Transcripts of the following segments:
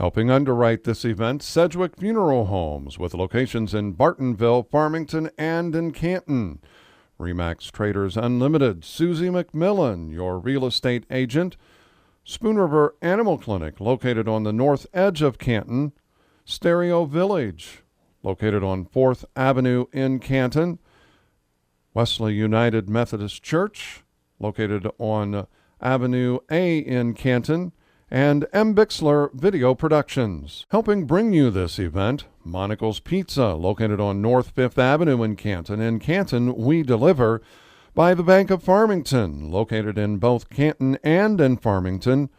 Helping underwrite this event, Sedgwick Funeral Homes, with locations in Bartonville, Farmington, and in Canton. Remax Traders Unlimited, Susie McMillan, your real estate agent. Spoon River Animal Clinic, located on the north edge of Canton. Stereo Village, located on 4th Avenue in Canton. Wesley United Methodist Church, located on Avenue A in Canton. And MBixler Video Productions. Helping bring you this event, Monical's Pizza, located on North 5th Avenue in Canton. In Canton, we deliver. By the Bank of Farmington, located in both Canton and in Farmington.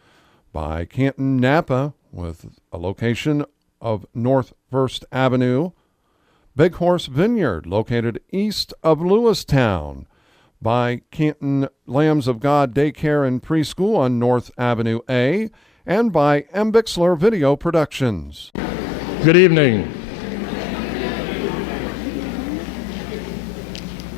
By Canton Napa, with a location of North 1st Avenue. Big Horse Vineyard, located east of Lewistown. By Canton Lambs of God Daycare and Preschool on North Avenue A, and by MBixler Video Productions. Good evening.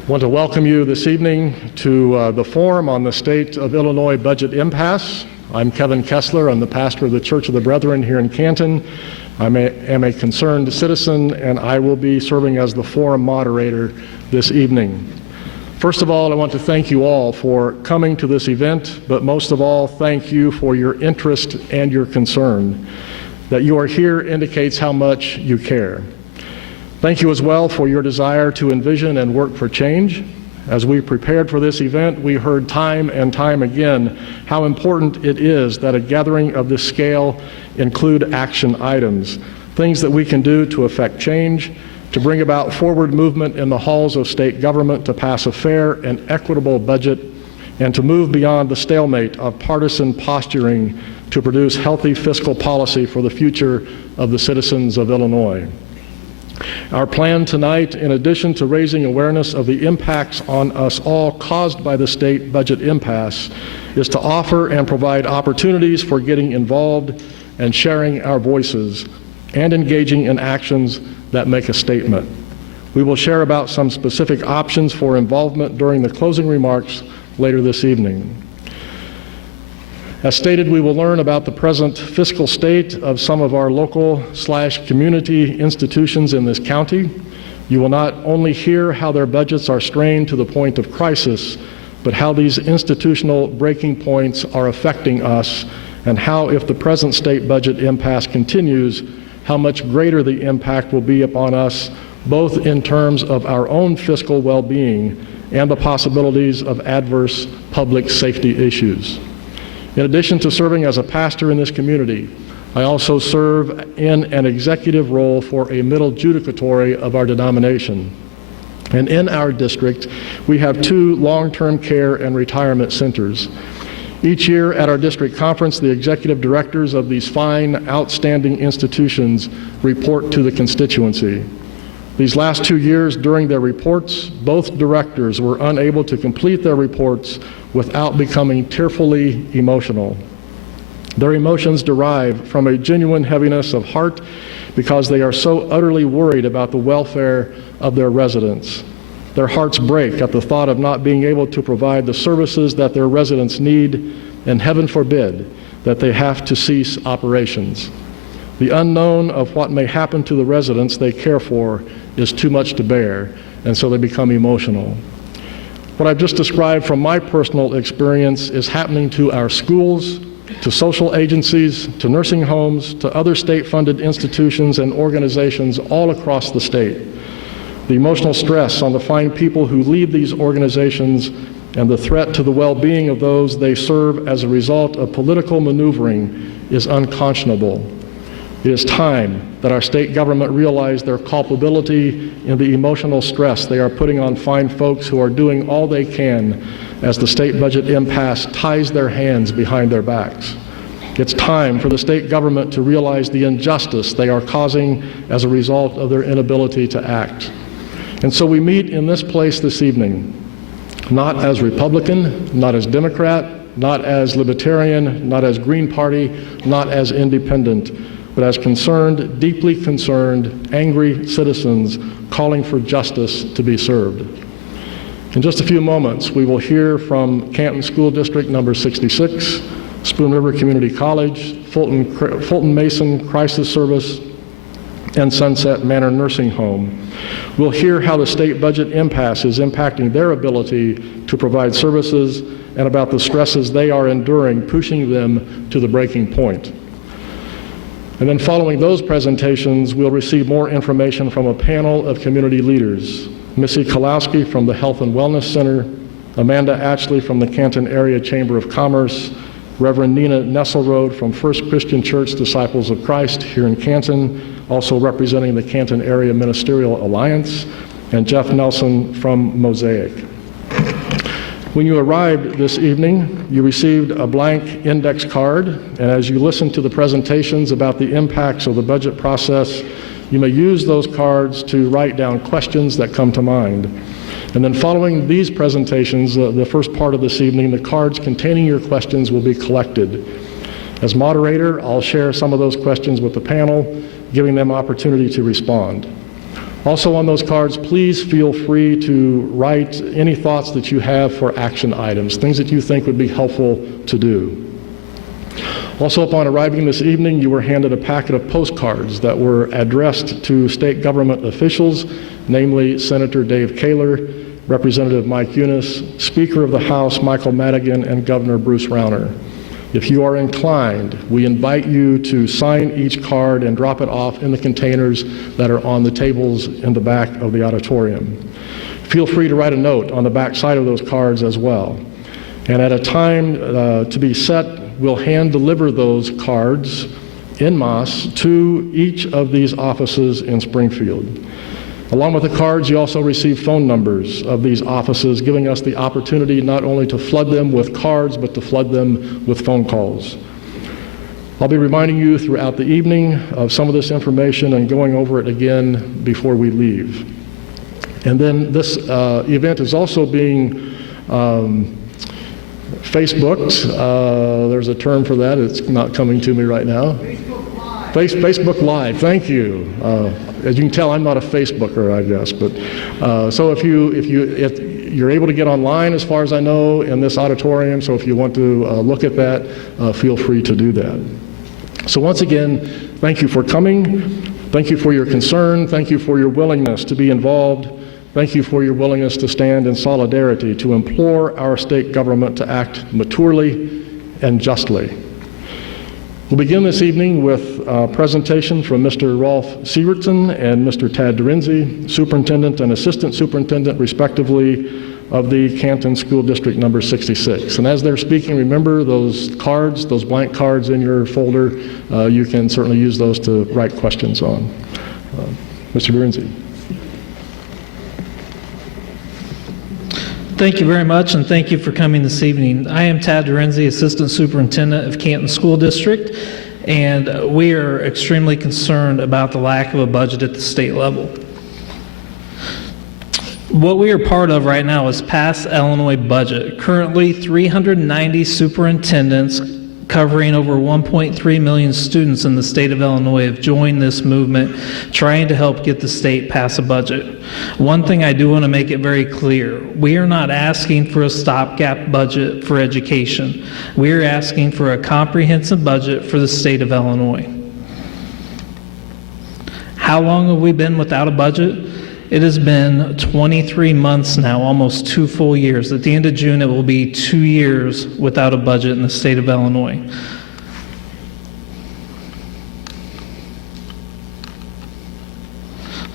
I want to welcome you this evening to the forum on the State of Illinois Budget Impasse. I'm Kevin Kessler. I'm the pastor of the Church of the Brethren here in Canton. I am a concerned citizen, and I will be serving as the forum moderator this evening. First of all, I want to thank you all for coming to this event, but most of all, thank you for your interest and your concern. That you are here indicates how much you care. Thank you as well for your desire to envision and work for change. As we prepared for this event, we heard time and time again how important it is that a gathering of this scale include action items, things that we can do to affect change, to bring about forward movement in the halls of state government to pass a fair and equitable budget, and to move beyond the stalemate of partisan posturing to produce healthy fiscal policy for the future of the citizens of Illinois. Our plan tonight, in addition to raising awareness of the impacts on us all caused by the state budget impasse, is to offer and provide opportunities for getting involved and sharing our voices and engaging in actions that make a statement. We will share about some specific options for involvement during the closing remarks later this evening. As stated, we will learn about the present fiscal state of some of our local/community institutions in this county. You will not only hear how their budgets are strained to the point of crisis, but how these institutional breaking points are affecting us, and how, if the present state budget impasse continues, how much greater the impact will be upon us, both in terms of our own fiscal well-being and the possibilities of adverse public safety issues. In addition to serving as a pastor in this community, I also serve in an executive role for a middle judicatory of our denomination. And in our district, we have 2 long-term care and retirement centers. Each year at our district conference, the executive directors of these fine, outstanding institutions report to the constituency. These last 2 years, during their reports, both directors were unable to complete their reports without becoming tearfully emotional. Their emotions derive from a genuine heaviness of heart because they are so utterly worried about the welfare of their residents. Their hearts break at the thought of not being able to provide the services that their residents need, and heaven forbid that they have to cease operations. The unknown of what may happen to the residents they care for is too much to bear, and so they become emotional. What I've just described from my personal experience is happening to our schools, to social agencies, to nursing homes, to other state-funded institutions and organizations all across the state. The emotional stress on the fine people who lead these organizations and the threat to the well-being of those they serve as a result of political maneuvering is unconscionable. It is time that our state government realize their culpability in the emotional stress they are putting on fine folks who are doing all they can as the state budget impasse ties their hands behind their backs. It's time for the state government to realize the injustice they are causing as a result of their inability to act. And so we meet in this place this evening, not as Republican, not as Democrat, not as Libertarian, not as Green Party, not as Independent, but as concerned, deeply concerned, angry citizens calling for justice to be served. In just a few moments, we will hear from Canton School District number 66, Spoon River Community College, Fulton Mason Crisis Service, and Sunset Manor Nursing Home. We'll hear how the state budget impasse is impacting their ability to provide services and about the stresses they are enduring, pushing them to the breaking point. And then following those presentations, we'll receive more information from a panel of community leaders. Missy Kalowski from the Health and Wellness Center, Amanda Atchley from the Canton Area Chamber of Commerce, Reverend Nina Nesselrode from First Christian Church Disciples of Christ here in Canton, also representing the Canton Area Ministerial Alliance, and Jeff Nelson from Mosaic. When you arrived this evening, you received a blank index card, and as you listened to the presentations about the impacts of the budget process, you may use those cards to write down questions that come to mind. And then following these presentations, the first part of this evening, the cards containing your questions will be collected. As moderator, I'll share some of those questions with the panel, giving them opportunity to respond. Also on those cards, please feel free to write any thoughts that you have for action items, things that you think would be helpful to do. Also, upon arriving this evening, you were handed a packet of postcards that were addressed to state government officials, namely Senator Dave Kaler, Representative Mike Eunice, Speaker of the House Michael Madigan, and Governor Bruce Rauner. If you are inclined, we invite you to sign each card and drop it off in the containers that are on the tables in the back of the auditorium. Feel free to write a note on the back side of those cards as well. And at a time to be set, we'll hand deliver those cards en masse to each of these offices in Springfield. Along with the cards, you also receive phone numbers of these offices, giving us the opportunity not only to flood them with cards, but to flood them with phone calls. I'll be reminding you throughout the evening of some of this information and going over it again before we leave. And then this event is also being Facebooked. There's a term for that. It's not coming to me right now. Facebook Live. Facebook Live. Thank you. As you can tell, I'm not a Facebooker, I guess. But so if you're able to get online, as far as I know, in this auditorium. So if you want to look at that, feel free to do that. So once again, thank you for coming. Thank you for your concern. Thank you for your willingness to be involved. Thank you for your willingness to stand in solidarity to implore our state government to act maturely and justly. We'll begin this evening with a presentation from Mr. Rolf Sievertson and Mr. Tad Dorenzi, Superintendent and Assistant Superintendent, respectively, of the Canton School District number 66. And as they're speaking, remember those cards, those blank cards in your folder, you can certainly use those to write questions on. Mr. Dorenzi. Thank you very much, and thank you for coming this evening. I am Tad Dorenzi, Assistant Superintendent of Canton School District, and we are extremely concerned about the lack of a budget at the state level. What we are part of right now is Pass Illinois Budget. Currently, 390 superintendents covering over 1.3 million students in the state of Illinois have joined this movement, trying to help get the state pass a budget. One thing I do want to make it very clear, we are not asking for a stopgap budget for education. We are asking for a comprehensive budget for the state of Illinois. How long have we been without a budget? It has been 23 months now, almost 2 full years. At the end of June, it will be 2 years without a budget in the state of Illinois.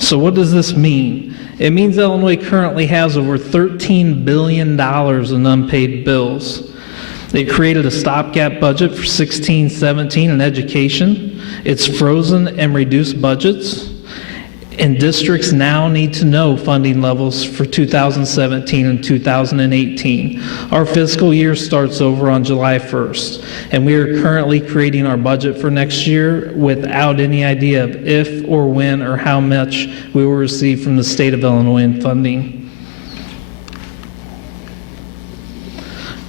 So what does this mean? It means Illinois currently has over $13 billion in unpaid bills. They created a stopgap budget for 16-17 in education. It's frozen and reduced budgets. And districts now need to know funding levels for 2017 and 2018. Our fiscal year starts over on July 1st, and we are currently creating our budget for next year without any idea of if or when or how much we will receive from the state of Illinois in funding.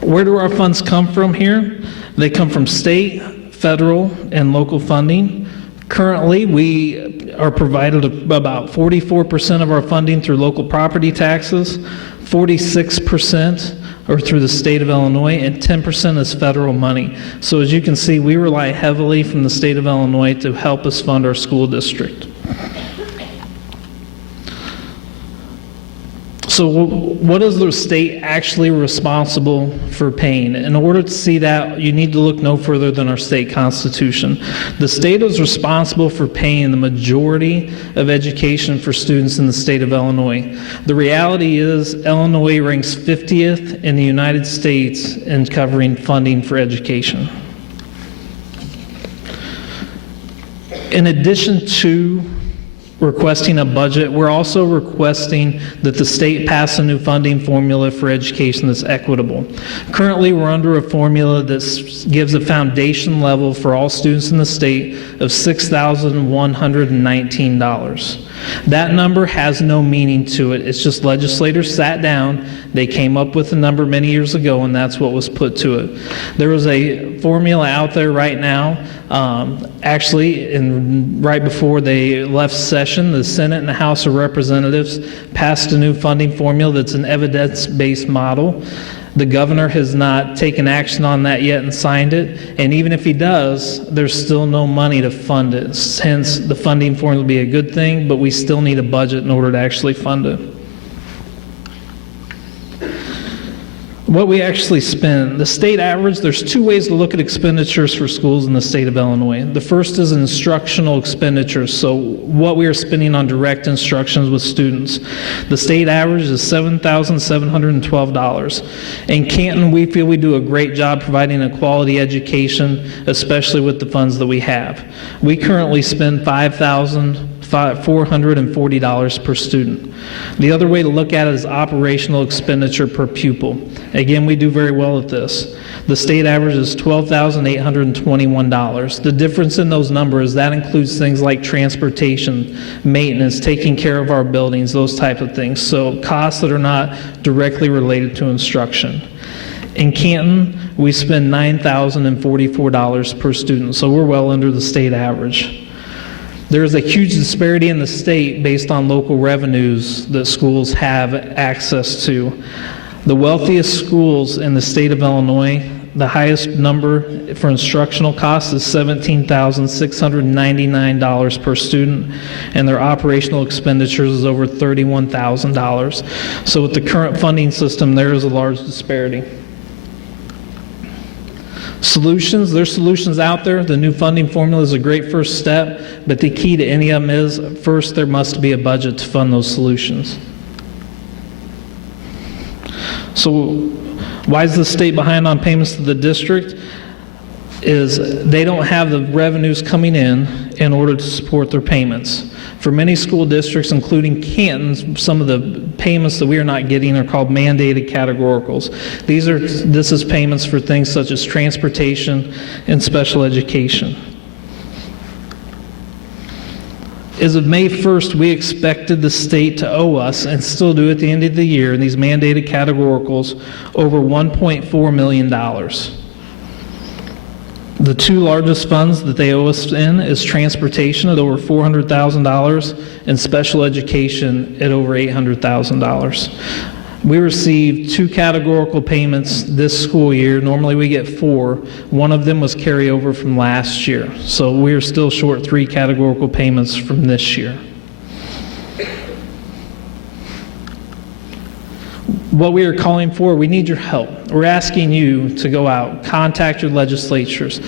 Where do our funds come from here? They come from state, federal, and local funding. Currently, we are provided about 44% of our funding through local property taxes, 46% or through the state of Illinois, and 10% is federal money. So as you can see, we rely heavily from the state of Illinois to help us fund our school district. So what is the state actually responsible for paying? In order to see that, you need to look no further than our state constitution. The state is responsible for paying the majority of education for students in the state of Illinois. The reality is Illinois ranks 50th in the United States in covering funding for education. In addition to requesting a budget, we're also requesting that the state pass a new funding formula for education that's equitable. Currently, we're under a formula that gives a foundation level for all students in the state of $6,119. That number has no meaning to it. It's just legislators sat down, they came up with a number many years ago, and that's what was put to it. There is a formula out there right now. Actually, right before they left session, the Senate and the House of Representatives passed a new funding formula that's an evidence-based model. The governor has not taken action on that yet and signed it, and even if he does, there's still no money to fund it. Hence, the funding formula will be a good thing, but we still need a budget in order to actually fund it. What we actually spend, the state average, there's two ways to look at expenditures for schools in the state of Illinois. The first is instructional expenditures, so what we are spending on direct instructions with students. The state average is $7,712. In Canton, we feel we do a great job providing a quality education, especially with the funds that we have. We currently spend $5,440 per student. The other way to look at it is operational expenditure per pupil. Again, we do very well at this. The state average is $12,821. The difference in those numbers, that includes things like transportation, maintenance, taking care of our buildings, those type of things. So costs that are not directly related to instruction. In Canton, we spend $9,044 per student, so we're well under the state average. There is a huge disparity in the state based on local revenues that schools have access to. The wealthiest schools in the state of Illinois, the highest number for instructional costs is $17,699 per student, and their operational expenditures is over $31,000. So with the current funding system, there is a large disparity. Solutions, there's solutions out there. The new funding formula is a great first step, but the key to any of them is, first, there must be a budget to fund those solutions. So why is the state behind on payments to the district? Is they don't have the revenues coming in order to support their payments. For many school districts, including Canton, some of the payments that we are not getting are called mandated categoricals. This is payments for things such as transportation and special education. As of May 1st, we expected the state to owe us, and still do at the end of the year, in these mandated categoricals, over $1.4 million. The two largest funds that they owe us in is transportation at over $400,000 and special education at over $800,000. We received 2 categorical payments this school year. Normally we get 4. One of them was carryover from last year. So we are still short 3 categorical payments from this year. What we are calling for, we need your help. We're asking you to go out, contact your legislatures,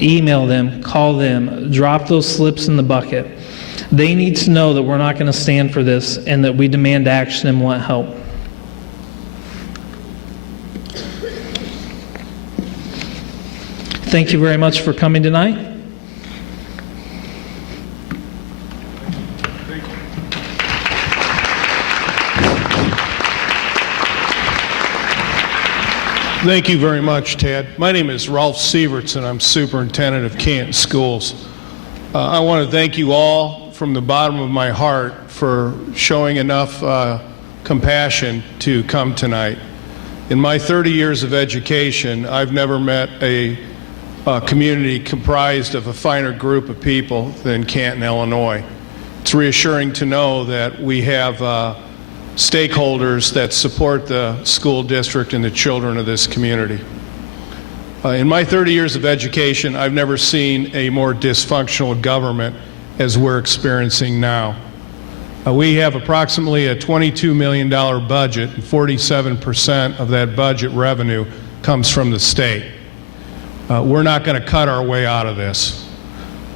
email them, call them, drop those slips in the bucket. They need to know that we're not going to stand for this and that we demand action and want help. Thank you very much for coming tonight. Thank you very much, Ted. My name is Ralph Sieverts, and I'm superintendent of Canton Schools. I want to thank you all from the bottom of my heart for showing enough compassion to come tonight. In my 30 years of education, I've never met a community comprised of a finer group of people than Canton, Illinois. It's reassuring to know that we have stakeholders that support the school district and the children of this community. In my 30 years of education, I've never seen a more dysfunctional government as we're experiencing now. We have approximately a $22 million budget, and 47% of that budget revenue comes from the state. We're not going to cut our way out of this.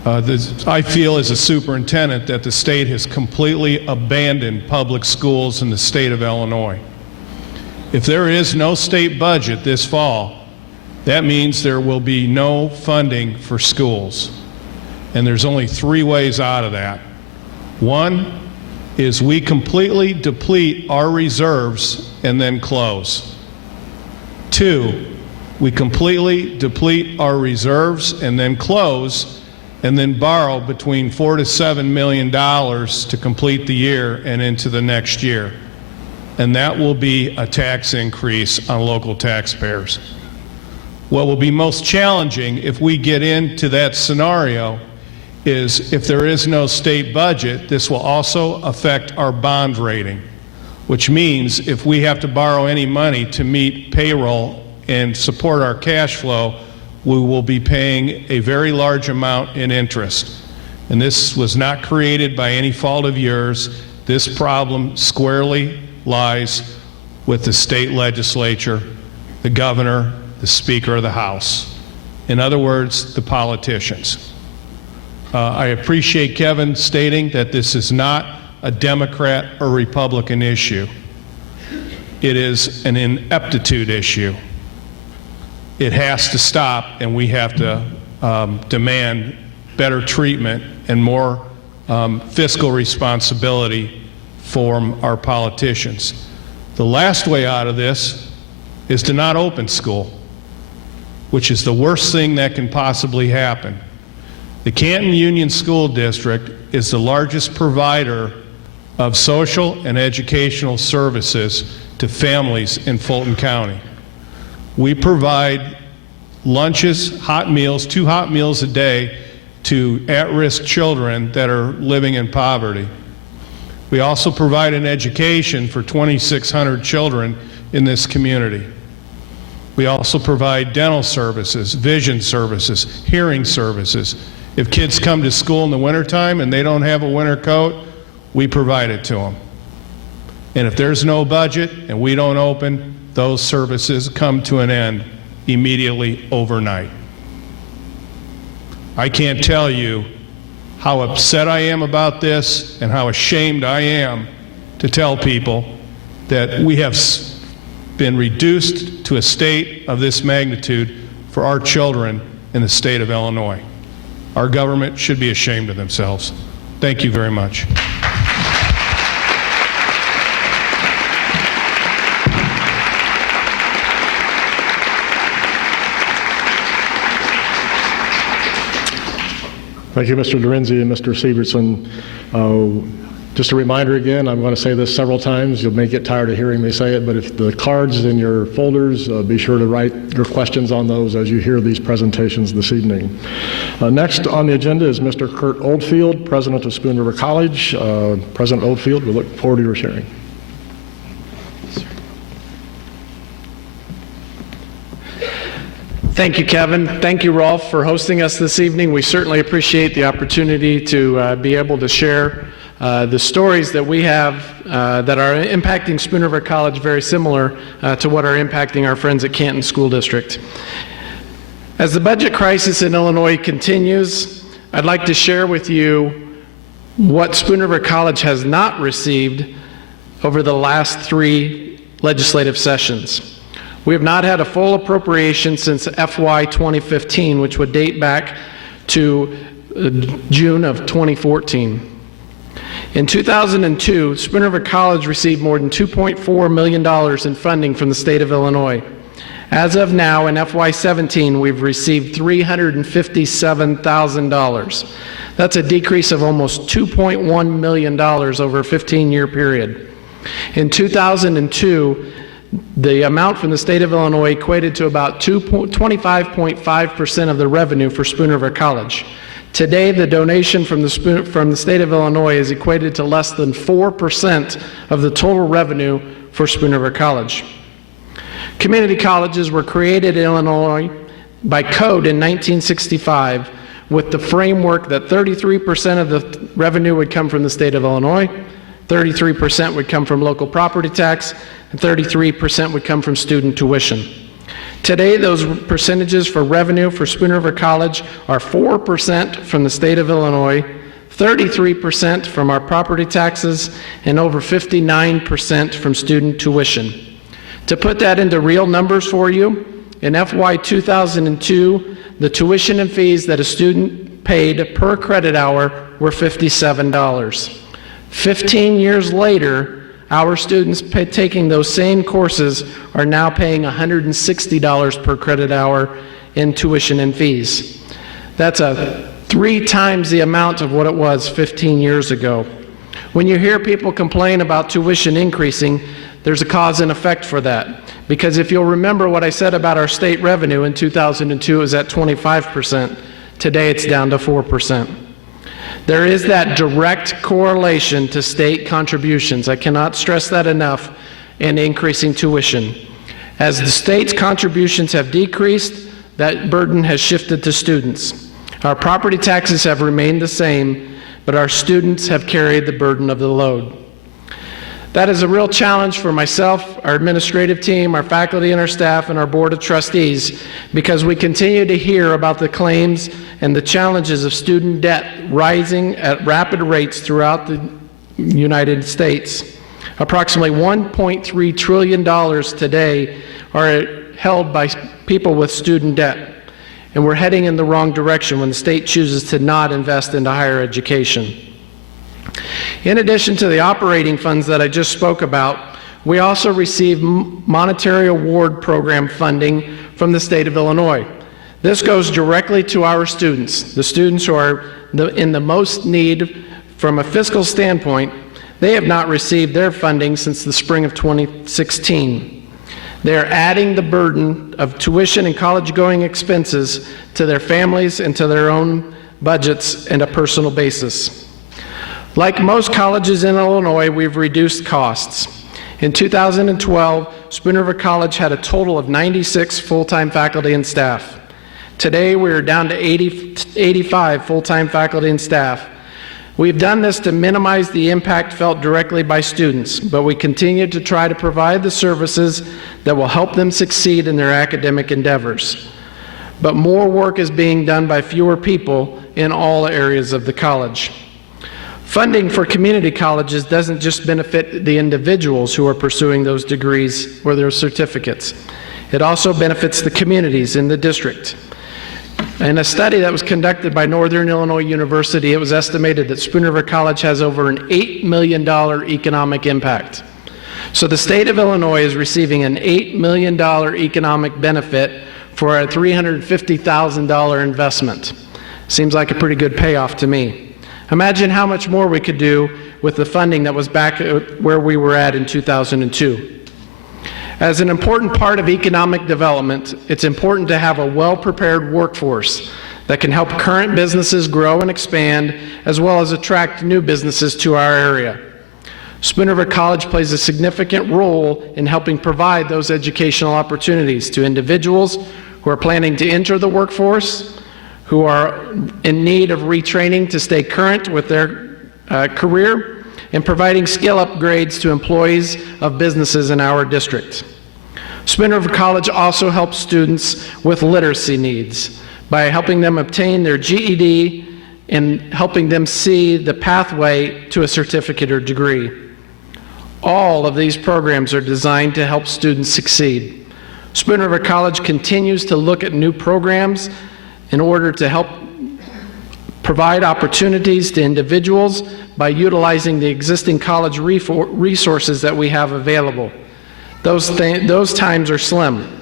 I feel as a superintendent that the state has completely abandoned public schools in the state of Illinois. If there is no state budget this fall, that means there will be no funding for schools. And there's only 3 ways out of that. One is we completely deplete our reserves and then close. 2, we completely deplete our reserves and then close and then borrow between $4 to $7 million to complete the year and into the next year. And that will be a tax increase on local taxpayers. What will be most challenging if we get into that scenario is if there is no state budget, this will also affect our bond rating, which means if we have to borrow any money to meet payroll and support our cash flow, we will be paying a very large amount in interest. And this was not created by any fault of yours. This problem squarely lies with the state legislature, the governor, the Speaker of the House. In other words, the politicians. I appreciate Kevin stating that this is not a Democrat or Republican issue. It is an ineptitude issue. It has to stop, and we have to demand better treatment and more fiscal responsibility from our politicians. The last way out of this is to not open school, which is the worst thing that can possibly happen. The Canton Union School District is the largest provider of social and educational services to families in Fulton County. We provide lunches, hot meals, 2 hot meals a day to at-risk children that are living in poverty. We also provide an education for 2,600 children in this community. We also provide dental services, vision services, hearing services. If kids come to school in the wintertime and they don't have a winter coat, we provide it to them. And if there's no budget and we don't open, those services come to an end immediately overnight. I can't tell you how upset I am about this and how ashamed I am to tell people that we have been reduced to a state of this magnitude for our children in the state of Illinois. Our government should be ashamed of themselves. Thank you very much. Thank you, Mr. Dorenzi and Mr. Sievertson. Just a reminder again, I'm going to say this several times. You may get tired of hearing me say it, but if the cards in your folders, be sure to write your questions on those as you hear these presentations this evening. Next on the agenda is Mr. Kurt Oldfield, President of Spoon River College. President Oldfield, we look forward to your sharing. Thank you, Kevin. Thank you, Rolf, for hosting us this evening. We certainly appreciate the opportunity to be able to share the stories that we have that are impacting Spoon River College very similar to what are impacting our friends at Canton School District. As the budget crisis in Illinois continues, I'd like to share with you what Spoon River College has not received over the last 3 legislative sessions. We have not had a full appropriation since FY 2015, which would date back to June of 2014. In 2002, Spoon River College received more than $2.4 million in funding from the state of Illinois. As of now, in FY 17, we've received $357,000. That's a decrease of almost $2.1 million over a 15-year period. In 2002, the amount from the state of Illinois equated to about 25.5% of the revenue for Spoon River College. Today, the donation from the state of Illinois is equated to less than 4% of the total revenue for Spoon River College. Community colleges were created in Illinois by code in 1965 with the framework that 33% of the revenue would come from the state of Illinois, 33% would come from local property tax, and 33% would come from student tuition. Today, those percentages for revenue for Spoon River College are 4% from the state of Illinois, 33% from our property taxes, and over 59% from student tuition. To put that into real numbers for you, in FY 2002, the tuition and fees that a student paid per credit hour were $57. 15 years later, our students taking those same courses are now paying $160 per credit hour in tuition and fees. That's 3 times the amount of what it was 15 years ago. When you hear people complain about tuition increasing, there's a cause and effect for that. Because if you'll remember what I said about our state revenue in 2002, it was at 25%. Today it's down to 4%. There is that direct correlation to state contributions. I cannot stress that enough in increasing tuition. As the state's contributions have decreased, that burden has shifted to students. Our property taxes have remained the same, but our students have carried the burden of the load. That is a real challenge for myself, our administrative team, our faculty and our staff, and our board of trustees, because we continue to hear about the claims and the challenges of student debt rising at rapid rates throughout the United States. Approximately $1.3 trillion today are held by people with student debt, and we're heading in the wrong direction when the state chooses to not invest into higher education. In addition to the operating funds that I just spoke about, we also receive monetary award program funding from the state of Illinois. This goes directly to our students, the students who are in the most need from a fiscal standpoint. They have not received their funding since the spring of 2016. They are adding the burden of tuition and college-going expenses to their families and to their own budgets on a personal basis. Like most colleges in Illinois, we've reduced costs. In 2012, Spoon River College had a total of 96 full-time faculty and staff. Today, we are down to 85 full-time faculty and staff. We've done this to minimize the impact felt directly by students, but we continue to try to provide the services that will help them succeed in their academic endeavors. But more work is being done by fewer people in all areas of the college. Funding for community colleges doesn't just benefit the individuals who are pursuing those degrees or their certificates. It also benefits the communities in the district. In a study that was conducted by Northern Illinois University, it was estimated that Spoon River College has over an $8 million economic impact. So the state of Illinois is receiving an $8 million economic benefit for a $350,000 investment. Seems like a pretty good payoff to me. Imagine how much more we could do with the funding that was back where we were at in 2002. As an important part of economic development, it's important to have a well-prepared workforce that can help current businesses grow and expand, as well as attract new businesses to our area. Spoon River College plays a significant role in helping provide those educational opportunities to individuals who are planning to enter the workforce, who are in need of retraining to stay current with their career, and providing skill upgrades to employees of businesses in our district. Spoon River College also helps students with literacy needs by helping them obtain their GED and helping them see the pathway to a certificate or degree. All of these programs are designed to help students succeed. Spoon River College continues to look at new programs in order to help provide opportunities to individuals by utilizing the existing college resources that we have available. Those times are slim.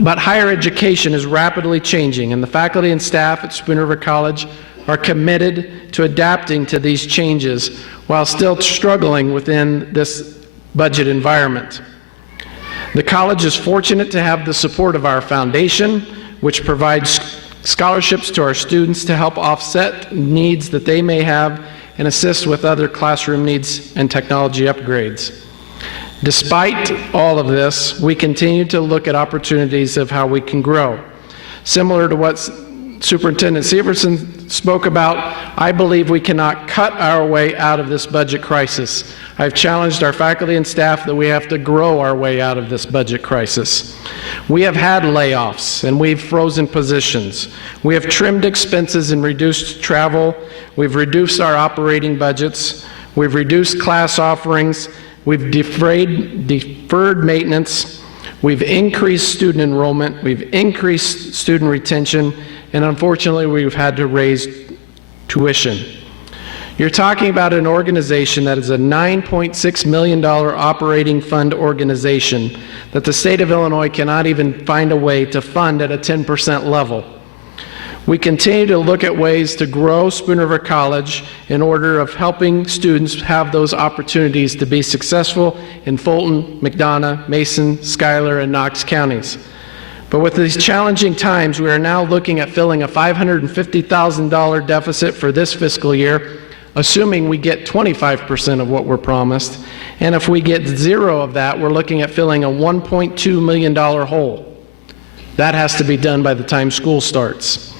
But higher education is rapidly changing, and the faculty and staff at Spoon River College are committed to adapting to these changes while still struggling within this budget environment. The college is fortunate to have the support of our foundation, which provides scholarships to our students to help offset needs that they may have and assist with other classroom needs and technology upgrades. Despite all of this, we continue to look at opportunities of how we can grow. Similar to what Superintendent Severson spoke about, I believe we cannot cut our way out of this budget crisis. I've challenged our faculty and staff that we have to grow our way out of this budget crisis. We have had layoffs and we've frozen positions. We have trimmed expenses and reduced travel. We've reduced our operating budgets. We've reduced class offerings. We've deferred maintenance. We've increased student enrollment. We've increased student retention. And unfortunately, we've had to raise tuition. You're talking about an organization that is a $9.6 million operating fund organization that the state of Illinois cannot even find a way to fund at a 10% level. We continue to look at ways to grow Spoon River College in order of helping students have those opportunities to be successful in Fulton, McDonough, Mason, Schuyler, and Knox counties. But with these challenging times, we are now looking at filling a $550,000 deficit for this fiscal year, assuming we get 25% of what we're promised. And if we get zero of that, we're looking at filling a $1.2 million hole. That has to be done by the time school starts.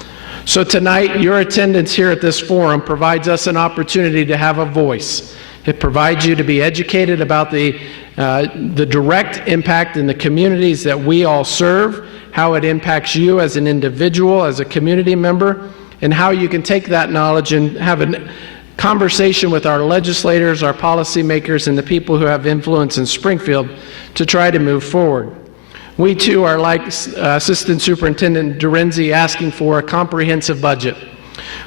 So tonight, your attendance here at this forum provides us an opportunity to have a voice. It provides you to be educated about the direct impact in the communities that we all serve, how it impacts you as an individual, as a community member, and how you can take that knowledge and have a conversation with our legislators, our policymakers, and the people who have influence in Springfield to try to move forward. We too are like Assistant Superintendent Dorenzi asking for a comprehensive budget.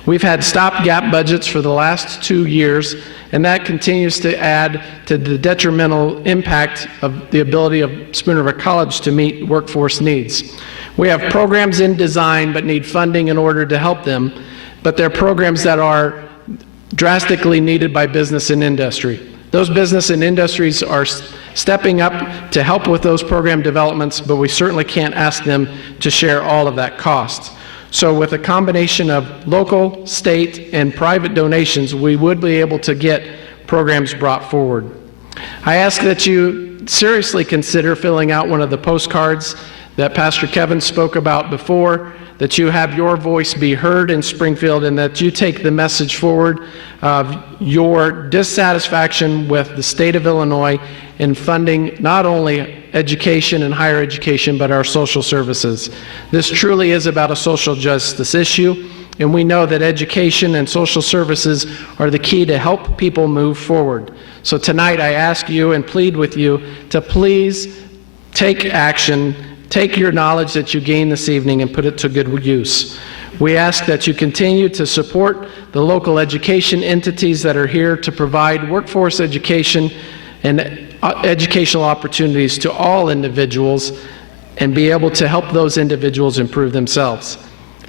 We've had stopgap budgets for the last 2 years, and that continues to add to the detrimental impact of the ability of Spoon River College to meet workforce needs. We have programs in design but need funding in order to help them, but they're programs that are drastically needed by business and industry. Those business and industries are stepping up to help with those program developments, but we certainly can't ask them to share all of that cost. So with a combination of local, state, and private donations, we would be able to get programs brought forward. I ask that you seriously consider filling out one of the postcards that Pastor Kevin spoke about before, that you have your voice be heard in Springfield, and that you take the message forward of your dissatisfaction with the state of Illinois in funding not only education and higher education, but our social services. This truly is about a social justice issue, and we know that education and social services are the key to help people move forward. So tonight I ask you and plead with you to please take action. Take your knowledge that you gained this evening and put it to good use. We ask that you continue to support the local education entities that are here to provide workforce education and educational opportunities to all individuals and be able to help those individuals improve themselves.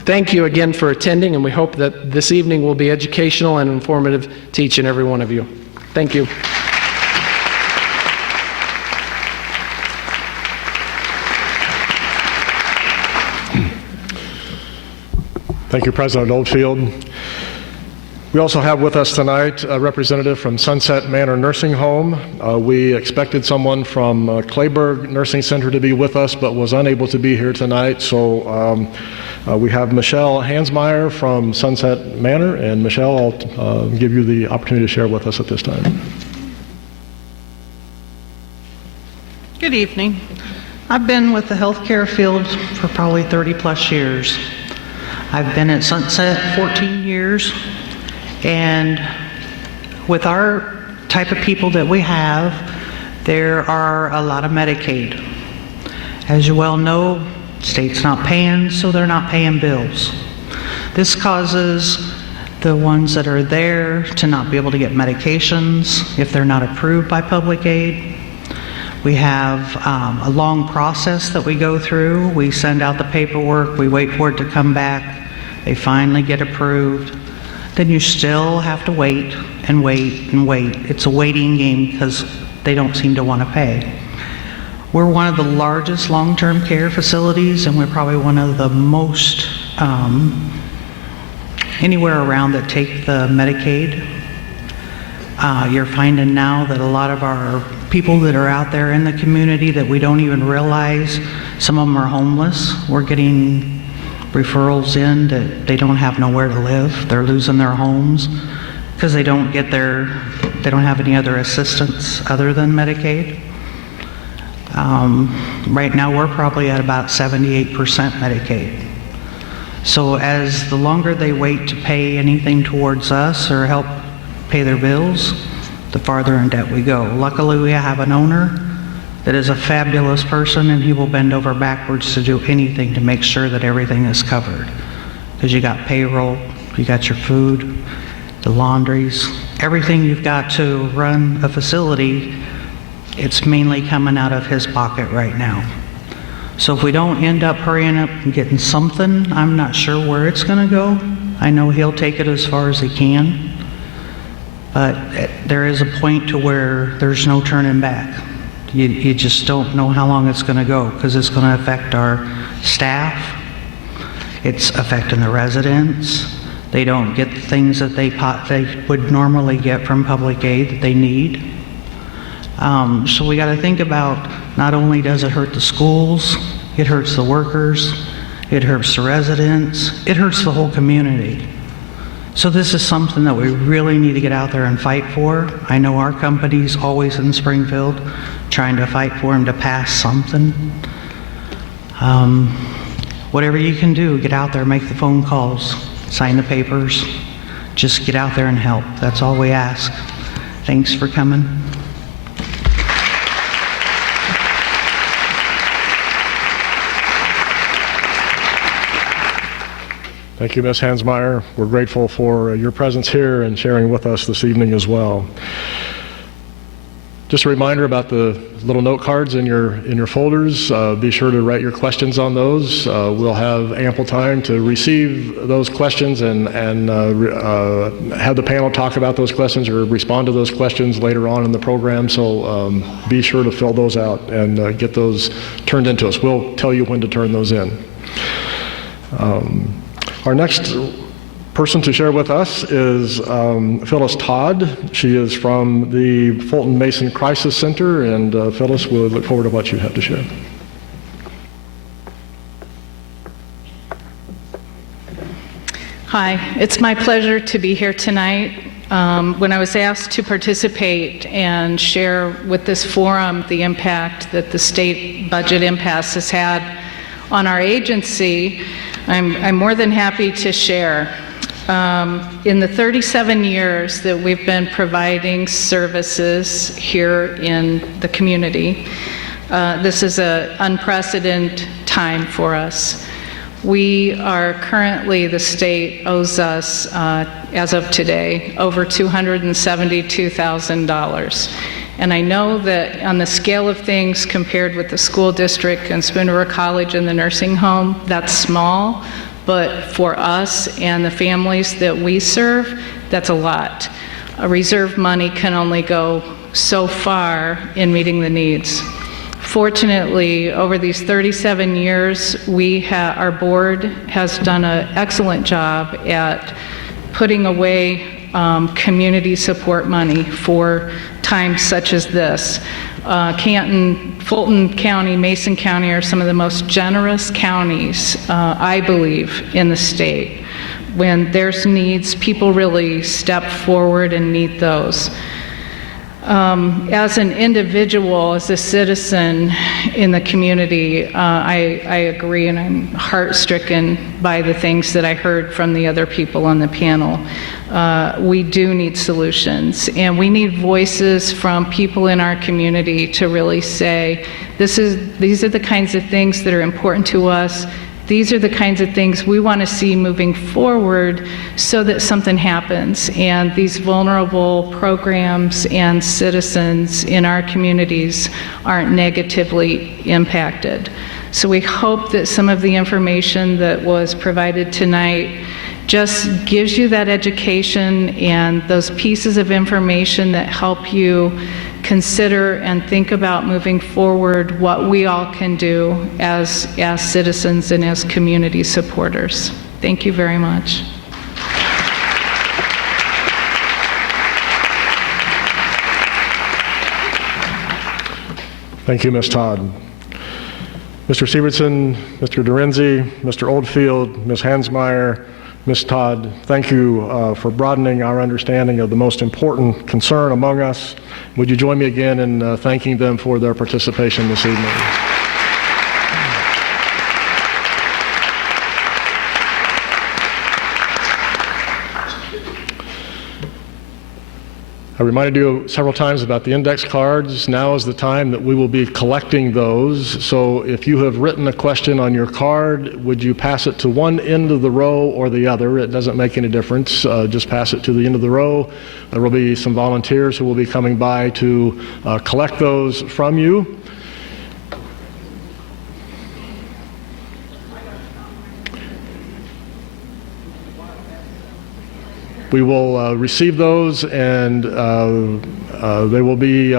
Thank you again for attending, and we hope that this evening will be educational and informative to each and every one of you. Thank you. Thank you, President Oldfield. We also have with us tonight a representative from Sunset Manor Nursing Home. We expected someone from Clayburgh Nursing Center to be with us, but was unable to be here tonight. So we have Michelle Hansmeyer from Sunset Manor, and Michelle, I'll give you the opportunity to share with us at this time. Good evening. I've been with the healthcare field for probably 30 plus years. I've been at Sunset 14 years, and with our type of people that we have, there are a lot of Medicaid. As you well know, state's not paying, so they're not paying bills. This causes the ones that are there to not be able to get medications if they're not approved by public aid. We have a long process that we go through. We send out the paperwork, we wait for it to come back, they finally get approved. Then you still have to wait and wait and wait. It's a waiting game because they don't seem to want to pay. We're one of the largest long-term care facilities, and we're probably one of the most anywhere around that take the Medicaid. You're finding now that a lot of our people that are out there in the community that we don't even realize, some of them are homeless. We're getting referrals in that they don't have nowhere to live. They're losing their homes because they don't have any other assistance other than Medicaid. Right now we're probably at about 78% Medicaid. So as the longer they wait to pay anything towards us or help pay their bills, the farther in debt we go. Luckily, we have an owner that is a fabulous person, and he will bend over backwards to do anything to make sure that everything is covered. Because you got payroll, you got your food, the laundries, everything you've got to run a facility, it's mainly coming out of his pocket right now. So if we don't end up hurrying up and getting something, I'm not sure where it's going to go. I know he'll take it as far as he can. But there is a point to where there's no turning back. You just don't know how long it's going to go, because it's going to affect our staff. It's affecting the residents. They don't get the things that they would normally get from public aid that they need. So we got to think about, not only does it hurt the schools, it hurts the workers, it hurts the residents, it hurts the whole community. So this is something that we really need to get out there and fight for. I know our company's always in Springfield trying to fight for him to pass something. Whatever you can do, get out there, make the phone calls, sign the papers, just get out there and help. That's all we ask. Thanks for coming. Thank you, Ms. Hansmeyer. We're grateful for your presence here and sharing with us this evening as well. Just a reminder about the little note cards in your folders. Be sure to write your questions on those. We'll have ample time to receive those questions and have the panel talk about those questions or respond to those questions later on in the program. So be sure to fill those out and get those turned into us. We'll tell you when to turn those in. Our next person to share with us is Phyllis Todd. She is from the Fulton Mason Crisis Center, and Phyllis, we'll look forward to what you have to share. Hi, it's my pleasure to be here tonight. When I was asked to participate and share with this forum the impact that the state budget impasse has had on our agency, I'm more than happy to share. In the 37 years that we've been providing services here in the community, this is an unprecedented time for us. We are currently, the state owes us, as of today, over $272,000. And I know that on the scale of things compared with the school district and Spoon River College and the nursing home, that's small, but for us and the families that we serve, that's a lot. Reserve money can only go so far in meeting the needs. Fortunately, over these 37 years, our board has done an excellent job at putting away community support money for times such as this. Canton, Fulton County, Mason County are some of the most generous counties, I believe, in the state. When there's needs, people really step forward and meet those. As an individual, as a citizen in the community, I agree, and I'm heart-stricken by the things that I heard from the other people on the panel. We do need solutions, and we need voices from people in our community to really say, these are the kinds of things that are important to us. These are the kinds of things we want to see moving forward so that something happens, and these vulnerable programs and citizens in our communities aren't negatively impacted. So we hope that some of the information that was provided tonight just gives you that education and those pieces of information that help you consider and think about moving forward what we all can do as citizens and as community supporters. Thank you very much. Thank you, Ms. Todd. Mr. Sievertson, Mr. Dorenzi, Mr. Oldfield, Ms. Hansmeyer, Ms. Todd, thank you for broadening our understanding of the most important concern among us. Would you join me again in thanking them for their participation this evening? I reminded you several times about the index cards. Now is the time that we will be collecting those. So if you have written a question on your card, would you pass it to one end of the row or the other? It doesn't make any difference. Just pass it to the end of the row. There will be some volunteers who will be coming by to collect those from you. We will receive those, and they will be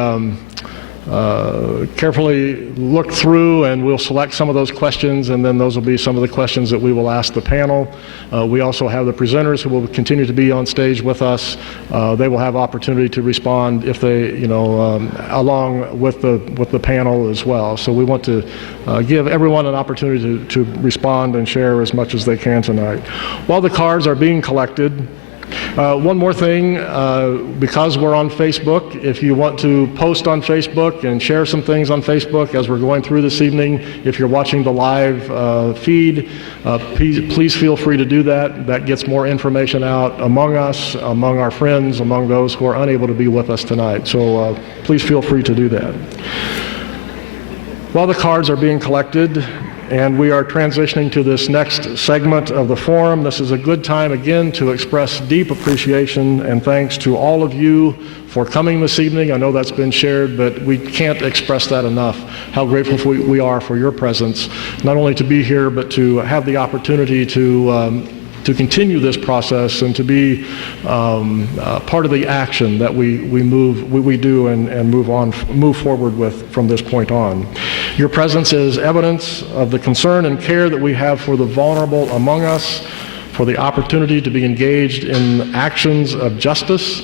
carefully looked through, and we'll select some of those questions, and then those will be some of the questions that we will ask the panel. We also have the presenters who will continue to be on stage with us. They will have opportunity to respond if they, along with the panel as well. So we want to give everyone an opportunity to respond and share as much as they can tonight. While the cards are being collected, one more thing, because we're on Facebook, if you want to post on Facebook and share some things on Facebook as we're going through this evening, if you're watching the live feed, please feel free to do that. That gets more information out among us, among our friends, among those who are unable to be with us tonight. So please feel free to do that. While the cards are being collected, and we are transitioning to this next segment of the forum, this is a good time again to express deep appreciation and thanks to all of you for coming this evening. I know that's been shared, but we can't express that enough, how grateful we are for your presence, not only to be here, but to have the opportunity to continue this process and to be part of the action that we do and move forward with from this point on. Your presence is evidence of the concern and care that we have for the vulnerable among us, for the opportunity to be engaged in actions of justice.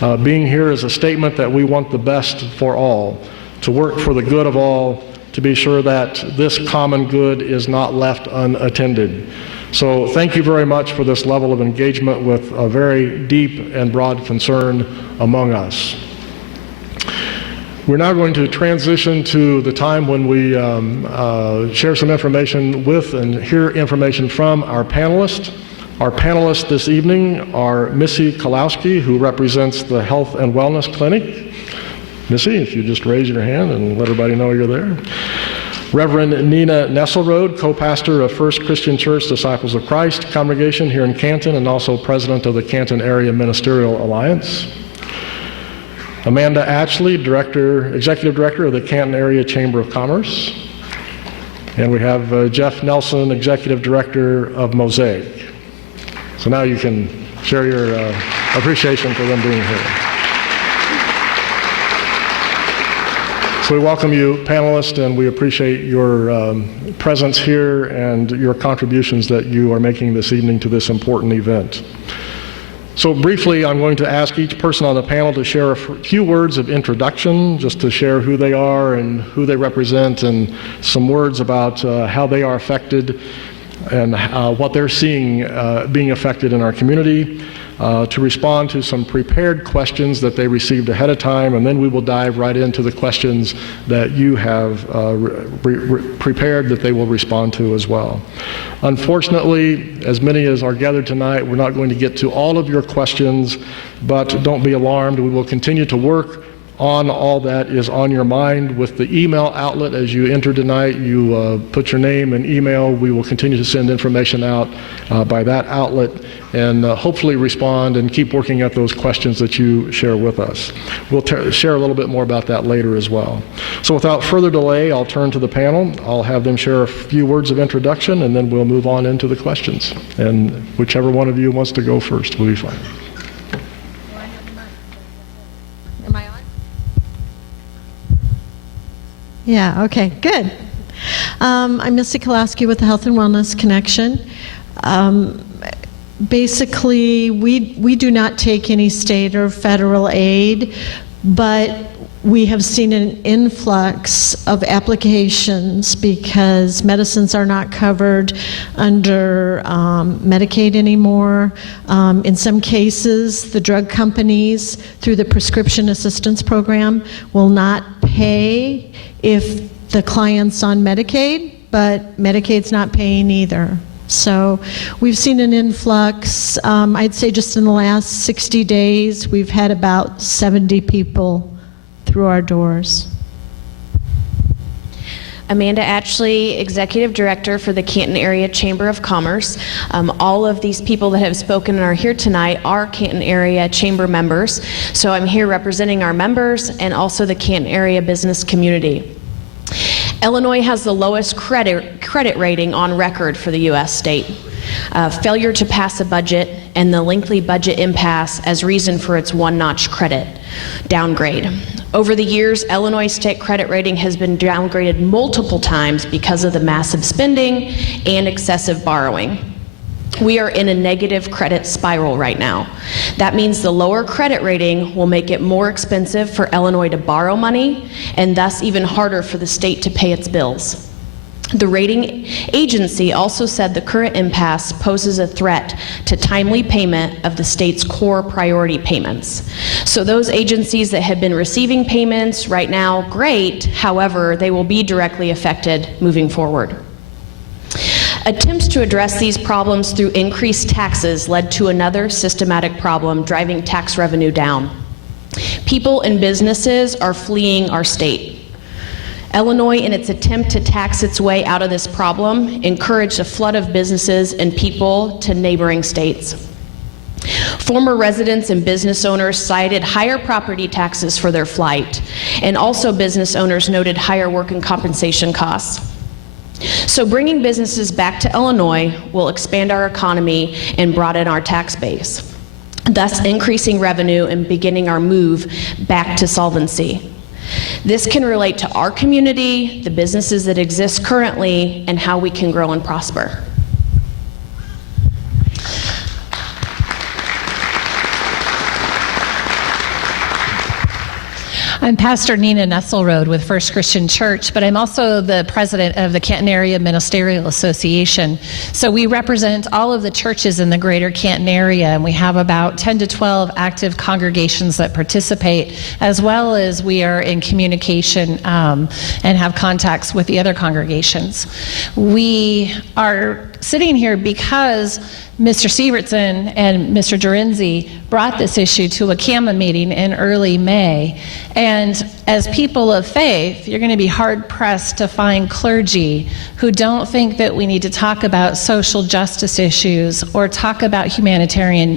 Being here is a statement that we want the best for all, to work for the good of all, to be sure that this common good is not left unattended. So thank you very much for this level of engagement with a very deep and broad concern among us. We're now going to transition to the time when we share some information with and hear information from our panelists. Our panelists this evening are Missy Kalowski, who represents the Health and Wellness Clinic. Missy, if you just raise your hand and let everybody know you're there. Reverend Nina Nesselrode, co-pastor of First Christian Church Disciples of Christ congregation here in Canton and also president of the Canton Area Ministerial Alliance. Amanda Atchley, executive director of the Canton Area Chamber of Commerce. And we have Jeff Nelson, executive director of Mosaic. So now you can share your appreciation for them being here. So we welcome you, panelists, and we appreciate your presence here and your contributions that you are making this evening to this important event. So briefly, I'm going to ask each person on the panel to share a few words of introduction, just to share who they are and who they represent, and some words about how they are affected and what they're seeing being affected in our community. To respond to some prepared questions that they received ahead of time, and then we will dive right into the questions that you have prepared that they will respond to as well. Unfortunately, as many as are gathered tonight, we're not going to get to all of your questions, but don't be alarmed. We will continue to work on all that is on your mind with the email outlet. As you enter tonight, you put your name and email. We will continue to send information out by that outlet and hopefully respond and keep working at those questions that you share with us. We'll share a little bit more about that later as well. So without further delay, I'll turn to the panel. I'll have them share a few words of introduction, and then we'll move on into the questions. And whichever one of you wants to go first will be fine. Am I on? Yeah, okay, good. I'm Missy Kalowski with the Health and Wellness Connection. Basically, we do not take any state or federal aid, but we have seen an influx of applications because medicines are not covered under Medicaid anymore. In some cases, the drug companies, through the prescription assistance program, will not pay if the client's on Medicaid, but Medicaid's not paying either. So we've seen an influx. I'd say just in the last 60 days, we've had about 70 people through our doors. Amanda Atchley, Executive Director for the Canton Area Chamber of Commerce. All of these people that have spoken and are here tonight are Canton Area Chamber members. So I'm here representing our members and also the Canton Area business community. Illinois has the lowest credit rating on record for the U.S. state. Failure to pass a budget and the lengthy budget impasse as reason for its one-notch credit downgrade. Over the years, Illinois state credit rating has been downgraded multiple times because of the massive spending and excessive borrowing. We are in a negative credit spiral right now. That means the lower credit rating will make it more expensive for Illinois to borrow money and thus even harder for the state to pay its bills. The rating agency also said the current impasse poses a threat to timely payment of the state's core priority payments. So those agencies that have been receiving payments right now, great. However, they will be directly affected moving forward. Attempts to address these problems through increased taxes led to another systematic problem, driving tax revenue down. People and businesses are fleeing our state. Illinois, in its attempt to tax its way out of this problem, encouraged a flood of businesses and people to neighboring states. Former residents and business owners cited higher property taxes for their flight, and also business owners noted higher work and compensation costs. So bringing businesses back to Illinois will expand our economy and broaden our tax base, thus increasing revenue and beginning our move back to solvency. This can relate to our community, the businesses that exist currently, and how we can grow and prosper. I'm Pastor Nina Nesselrode with First Christian Church, but I'm also the president of the Canton Area Ministerial Association. So we represent all of the churches in the greater Canton area, and we have about 10 to 12 active congregations that participate, as well as we are in communication and have contacts with the other congregations. We are sitting here because Mr. Sievertson and Mr. Durenzi brought this issue to a CAMA meeting in early May. And as people of faith, you're going to be hard-pressed to find clergy who don't think that we need to talk about social justice issues or talk about humanitarian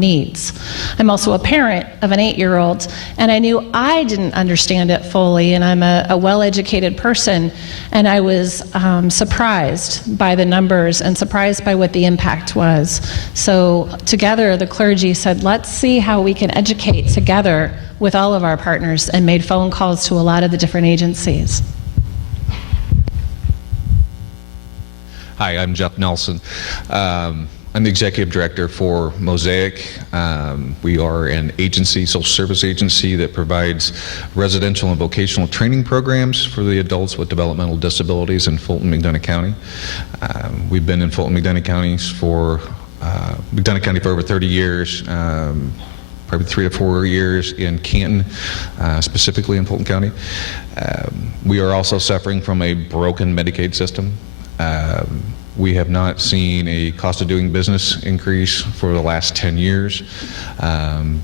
needs. I'm also a parent of an 8-year-old, and I knew I didn't understand it fully, and I'm a well-educated person, and I was surprised by the numbers and surprised by what the impact was. So together, the clergy said, let's see how we can educate together with all of our partners, and made phone calls to a lot of the different agencies. Hi, I'm Jeff Nelson. I'm the executive director for Mosaic. We are an agency, social service agency, that provides residential and vocational training programs for the adults with developmental disabilities in Fulton-McDonough County. We've been in Fulton-McDonough County for over 30 years. Probably 3 or 4 years in Canton, specifically in Fulton County. We are also suffering from a broken Medicaid system. We have not seen a cost of doing business increase for the last 10 years.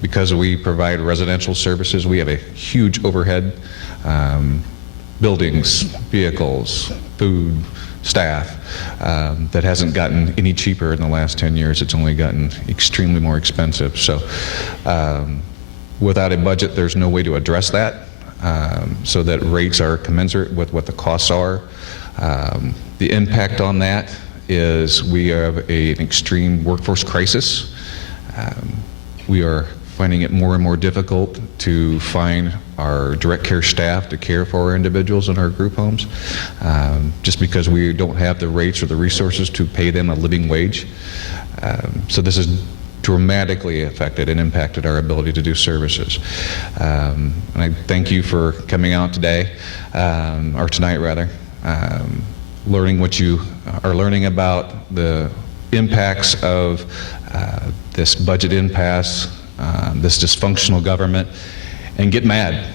Because we provide residential services, we have a huge overhead, buildings, vehicles, food, staff, that hasn't gotten any cheaper in the last 10 years. It's only gotten extremely more expensive. So without a budget, there's no way to address that, so that rates are commensurate with what the costs are. The impact on that is we have an extreme workforce crisis. We are finding it more and more difficult to find our direct care staff to care for our individuals in our group homes, just because we don't have the rates or the resources to pay them a living wage. So this has dramatically affected and impacted our ability to do services. And I thank you for coming out today, or tonight rather, learning what you are learning about the impacts of this budget impasse, this dysfunctional government, and get mad,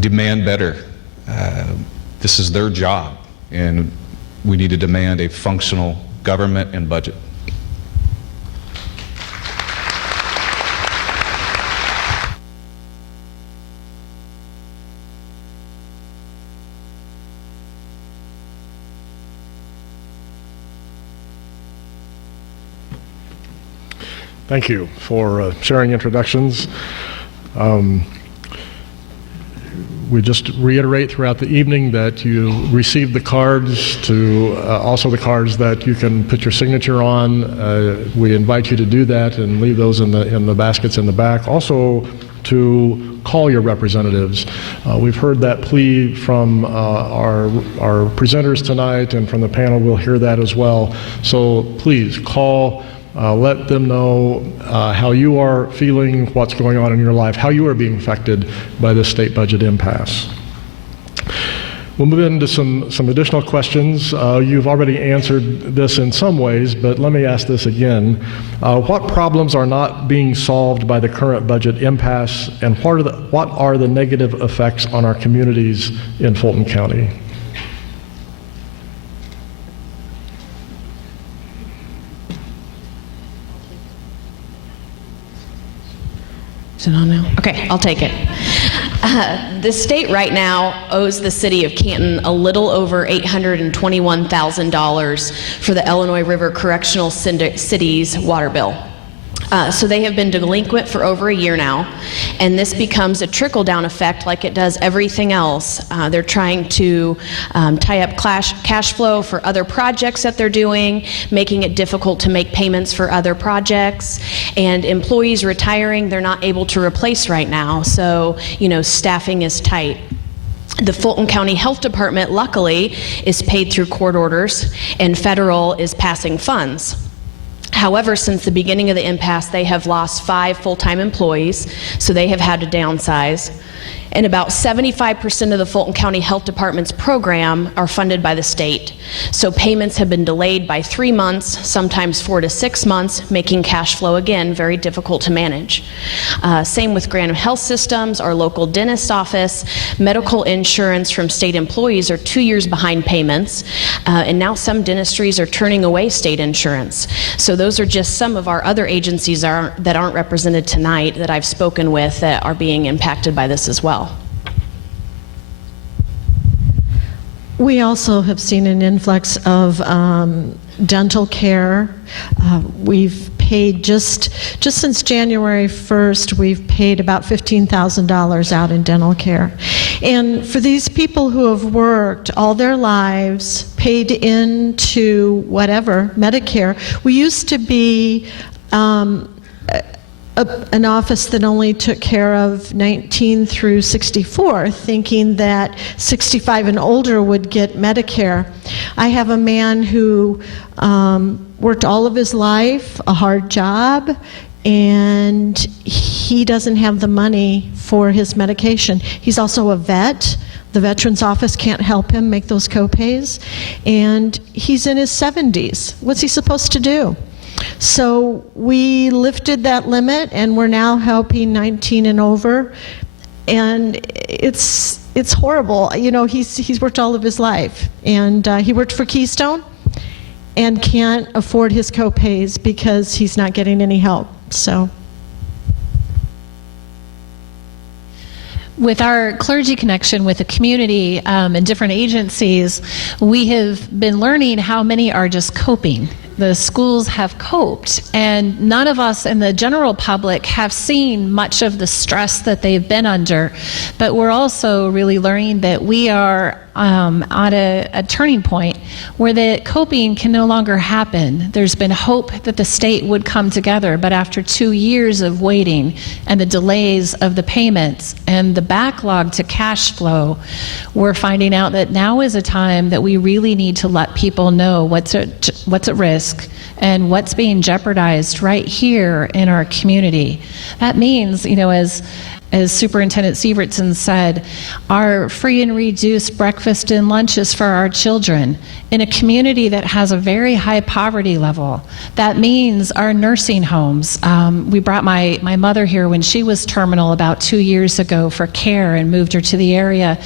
demand better. This is their job, and we need to demand a functional government and budget. Thank you for sharing introductions. We just reiterate throughout the evening that you received the cards, also the cards that you can put your signature on. We invite you to do that and leave those in the baskets in the back. Also, to call your representatives. We've heard that plea from our presenters tonight, and from the panel we'll hear that as well. So please call. Let them know how you are feeling, what's going on in your life, how you are being affected by this state budget impasse. We'll move into some additional questions. You've already answered this in some ways, but let me ask this again. What problems are not being solved by the current budget impasse, and what are the negative effects on our communities in Fulton County? Is it on now? Okay, I'll take it. The state right now owes the city of Canton a little over $821,000 for the Illinois River Correctional City's water bill. So they have been delinquent for over a year now, and this becomes a trickle-down effect like it does everything else. They're trying to tie up cash flow for other projects that they're doing, making it difficult to make payments for other projects, and employees retiring they're not able to replace right now, so staffing is tight. The Fulton County Health Department, luckily, is paid through court orders, and federal is passing funds. However, since the beginning of the impasse, they have lost 5 full-time employees, so they have had to downsize. And about 75% of the Fulton County Health Department's program are funded by the state. So payments have been delayed by 3 months, sometimes 4 to 6 months, making cash flow, again, very difficult to manage. Same with Grantham Health Systems, our local dentist office. Medical insurance from state employees are 2 years behind payments, and now some dentistries are turning away state insurance. So those are just some of our other agencies that aren't represented tonight that I've spoken with that are being impacted by this as well. We also have seen an influx of dental care. We've paid just since January 1st, we've paid about $15,000 out in dental care. And for these people who have worked all their lives, paid into whatever, Medicare, we used to be an office that only took care of 19 through 64, thinking that 65 and older would get Medicare. I have a man who worked all of his life, a hard job, and he doesn't have the money for his medication. He's also a vet. The Veterans Office can't help him make those copays, and he's in his 70s. What's he supposed to do? So we lifted that limit, and we're now helping 19 and over, and it's horrible. He's worked all of his life, and he worked for Keystone and can't afford his copays because he's not getting any help. So. With our clergy connection with the community and different agencies, we have been learning how many are just coping. The schools have coped, and none of us in the general public have seen much of the stress that they've been under. But we're also really learning that we are at a turning point where the coping can no longer happen. There's been hope that the state would come together, but after 2 years of waiting and the delays of the payments and the backlog to cash flow, we're finding out that now is a time that we really need to let people know what's at risk and what's being jeopardized right here in our community. That means, as Superintendent Sievertson said, our free and reduced breakfast and lunches for our children in a community that has a very high poverty level. That means our nursing homes. We brought my mother here when she was terminal about 2 years ago for care and moved her to the area,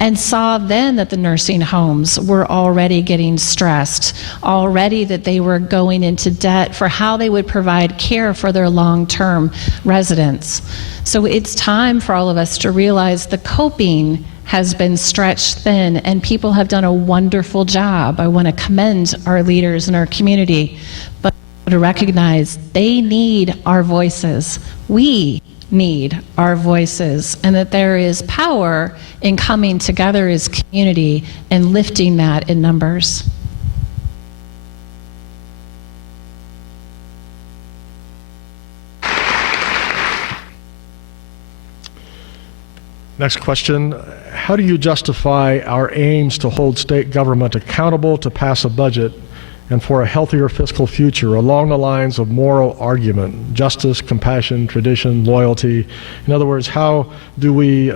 and saw then that the nursing homes were already getting stressed, already that they were going into debt for how they would provide care for their long-term residents. So it's time for all of us to realize the coping has been stretched thin, and people have done a wonderful job. I want to commend our leaders in our community, but to recognize they need our voices. We need our voices, and that there is power in coming together as community and lifting that in numbers. Next question. How do you justify our aims to hold state government accountable to pass a budget and for a healthier fiscal future along the lines of moral argument, justice, compassion, tradition, loyalty? In other words, how do we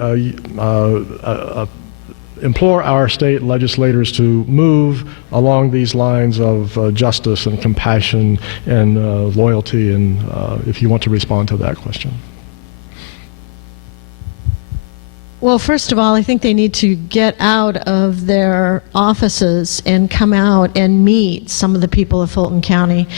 implore our state legislators to move along these lines of justice and compassion and loyalty? And if you want to respond to that question. Well, first of all, I think they need to get out of their offices and come out and meet some of the people of Fulton County.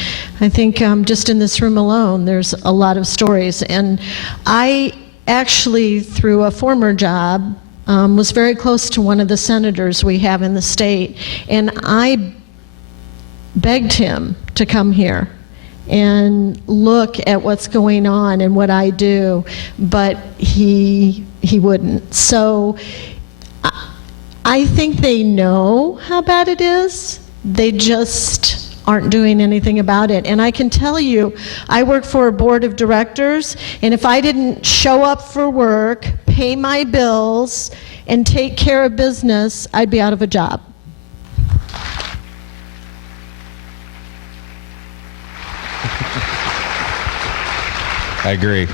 I think just in this room alone, there's a lot of stories. And I actually, through a former job, was very close to one of the senators we have in the state. And I begged him to come here and look at what's going on and what I do, but he wouldn't. So I think they know how bad it is. They just aren't doing anything about it. And I can tell you, I work for a board of directors, and if I didn't show up for work, pay my bills, and take care of business, I'd be out of a job. I agree.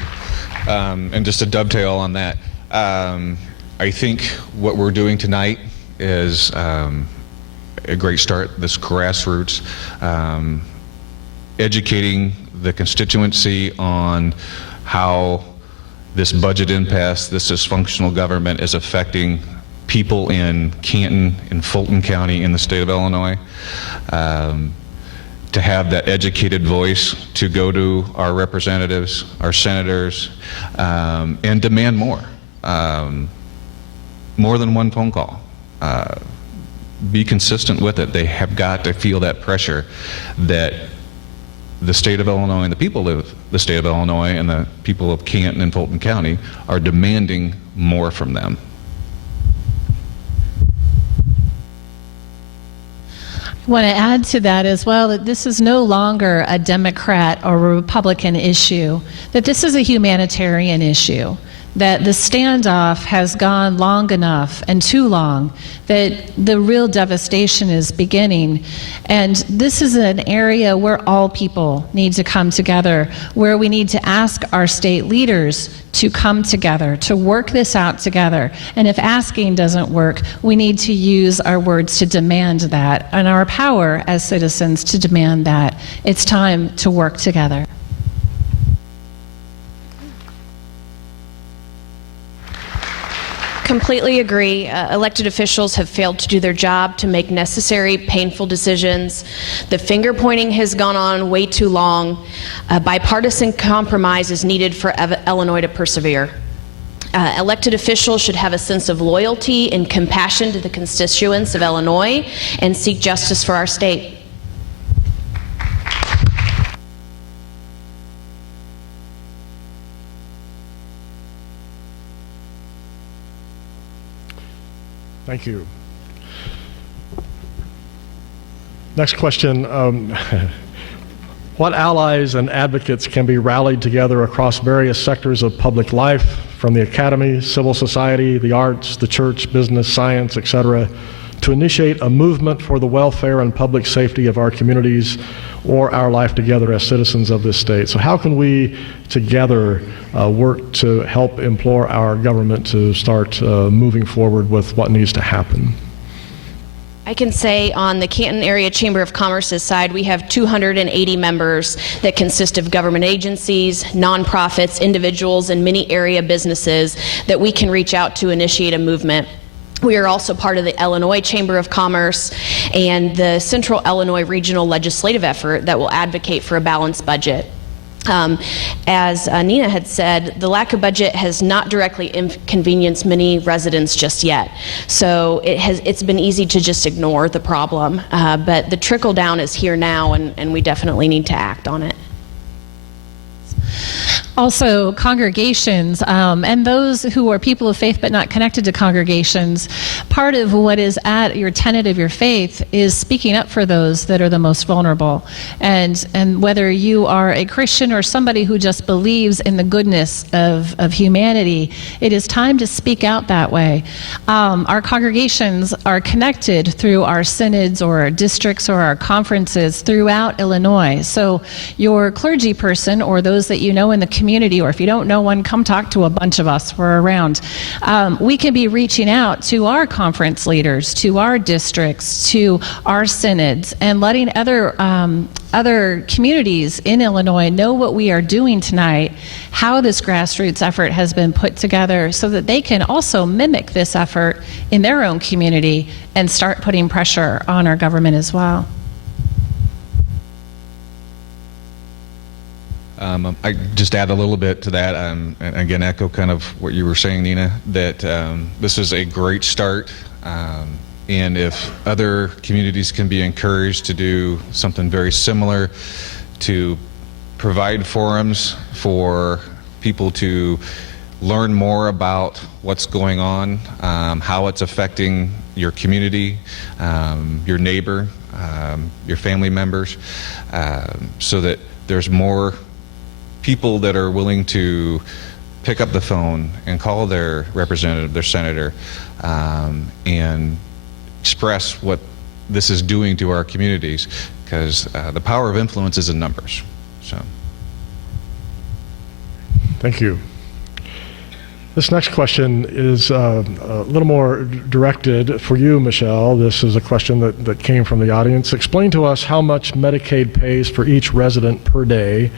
And just to dovetail on that, I think what we're doing tonight is a great start, this grassroots, educating the constituency on how this budget impasse, this dysfunctional government is affecting people in Canton, in Fulton County, in the state of Illinois. To have that educated voice to go to our representatives, our senators, and demand more. More than one phone call. Be consistent with it. They have got to feel that pressure that the state of Illinois and the people of the state of Illinois and the people of Canton and Fulton County are demanding more from them. I want to add to that as well that this is no longer a Democrat or a Republican issue, that this is a humanitarian issue, that the standoff has gone long enough and too long, that the real devastation is beginning. And this is an area where all people need to come together, where we need to ask our state leaders to come together, to work this out together. And if asking doesn't work, we need to use our words to demand that, and our power as citizens to demand that. It's time to work together. Completely agree. Elected officials have failed to do their job to make necessary, painful decisions. The finger pointing has gone on way too long. Bipartisan compromise is needed for Illinois to persevere. Elected officials should have a sense of loyalty and compassion to the constituents of Illinois and seek justice for our state. Thank you. Next question. What allies and advocates can be rallied together across various sectors of public life, from the academy, civil society, the arts, the church, business, science, etc., to initiate a movement for the welfare and public safety of our communities or our life together as citizens of this state? So how can we together work to help implore our government to start moving forward with what needs to happen? I can say on the Canton Area Chamber of Commerce's side, we have 280 members that consist of government agencies, nonprofits, individuals, and many area businesses that we can reach out to initiate a movement. We are also part of the Illinois Chamber of Commerce and the Central Illinois Regional Legislative effort that will advocate for a balanced budget. As Nina had said, the lack of budget has not directly inconvenienced many residents just yet. So it's been easy to just ignore the problem. But the trickle down is here now, and we definitely need to act on it. Also, congregations and those who are people of faith but not connected to congregations, part of what is at your tenet of your faith is speaking up for those that are the most vulnerable. And whether you are a Christian or somebody who just believes in the goodness of humanity, it is time to speak out that way. Our congregations are connected through our synods or our districts or our conferences throughout Illinois. So your clergy person or those that you know in the community, or if you don't know one, come talk to a bunch of us. We're around. We can be reaching out to our conference leaders, to our districts, to our synods, and letting other communities in Illinois know what we are doing tonight, how this grassroots effort has been put together, so that they can also mimic this effort in their own community and start putting pressure on our government as well. I just add a little bit to that, and again echo kind of what you were saying, Nina, that this is a great start, and if other communities can be encouraged to do something very similar, to provide forums for people to learn more about what's going on, how it's affecting your community, your neighbor, your family members, so that there's more people that are willing to pick up the phone and call their representative, their senator, and express what this is doing to our communities, because the power of influence is in numbers. So, thank you. This next question is a little more directed for you, Michelle. This is a question that came from the audience. Explain to us how much Medicaid pays for each resident per day.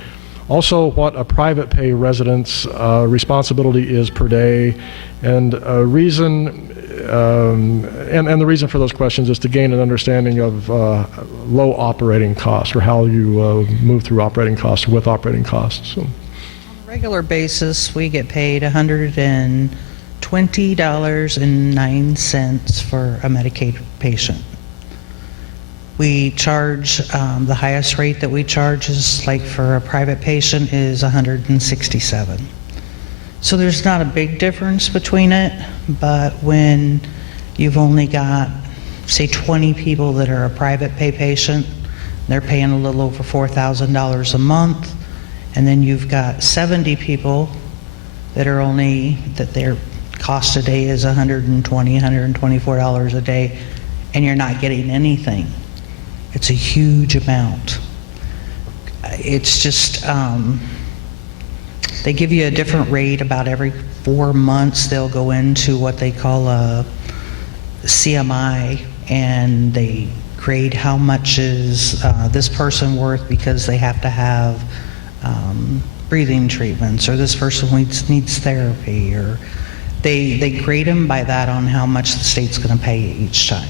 Also, what a private pay resident's responsibility is per day, and the reason for those questions is to gain an understanding of low operating costs, or how you move through operating costs or with operating costs. So. On a regular basis, we get paid $120.09 for a Medicaid patient. We charge, the highest rate that we charge is, like for a private patient, is $167. So there's not a big difference between it, but when you've only got, say, 20 people that are a private pay patient, they're paying a little over $4,000 a month, and then you've got 70 people that are that their cost a day is $120, $124 a day, and you're not getting anything. It's a huge amount. It's just, they give you a different rate about every 4 months. They'll go into what they call a CMI, and they grade how much is this person worth, because they have to have breathing treatments, or this person needs therapy, or they grade them by that on how much the state's going to pay you each time.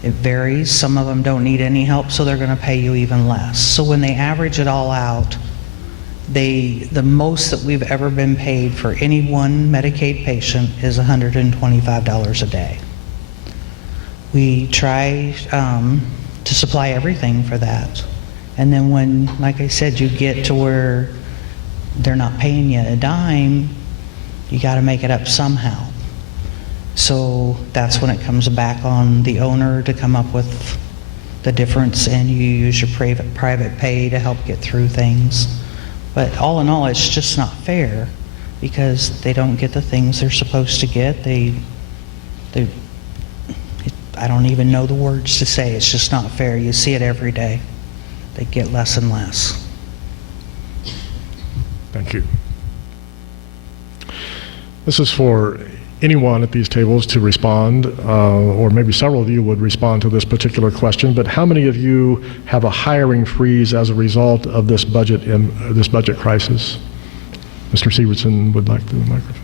It varies. Some of them don't need any help, so they're going to pay you even less. So when they average it all out, the most that we've ever been paid for any one Medicaid patient is $125 a day. We try to supply everything for that. And then when, like I said, you get to where they're not paying you a dime, you got to make it up somehow. So that's when it comes back on the owner to come up with the difference, and you use your private pay to help get through things. But all in all, it's just not fair because they don't get the things they're supposed to get. I don't even know the words to say. It's just not fair. You see it every day. They get less and less. Thank you. This is for anyone at these tables to respond, or maybe several of you would respond to this particular question, but how many of you have a hiring freeze as a result of this budget crisis? Mr. Sievertson would like the microphone.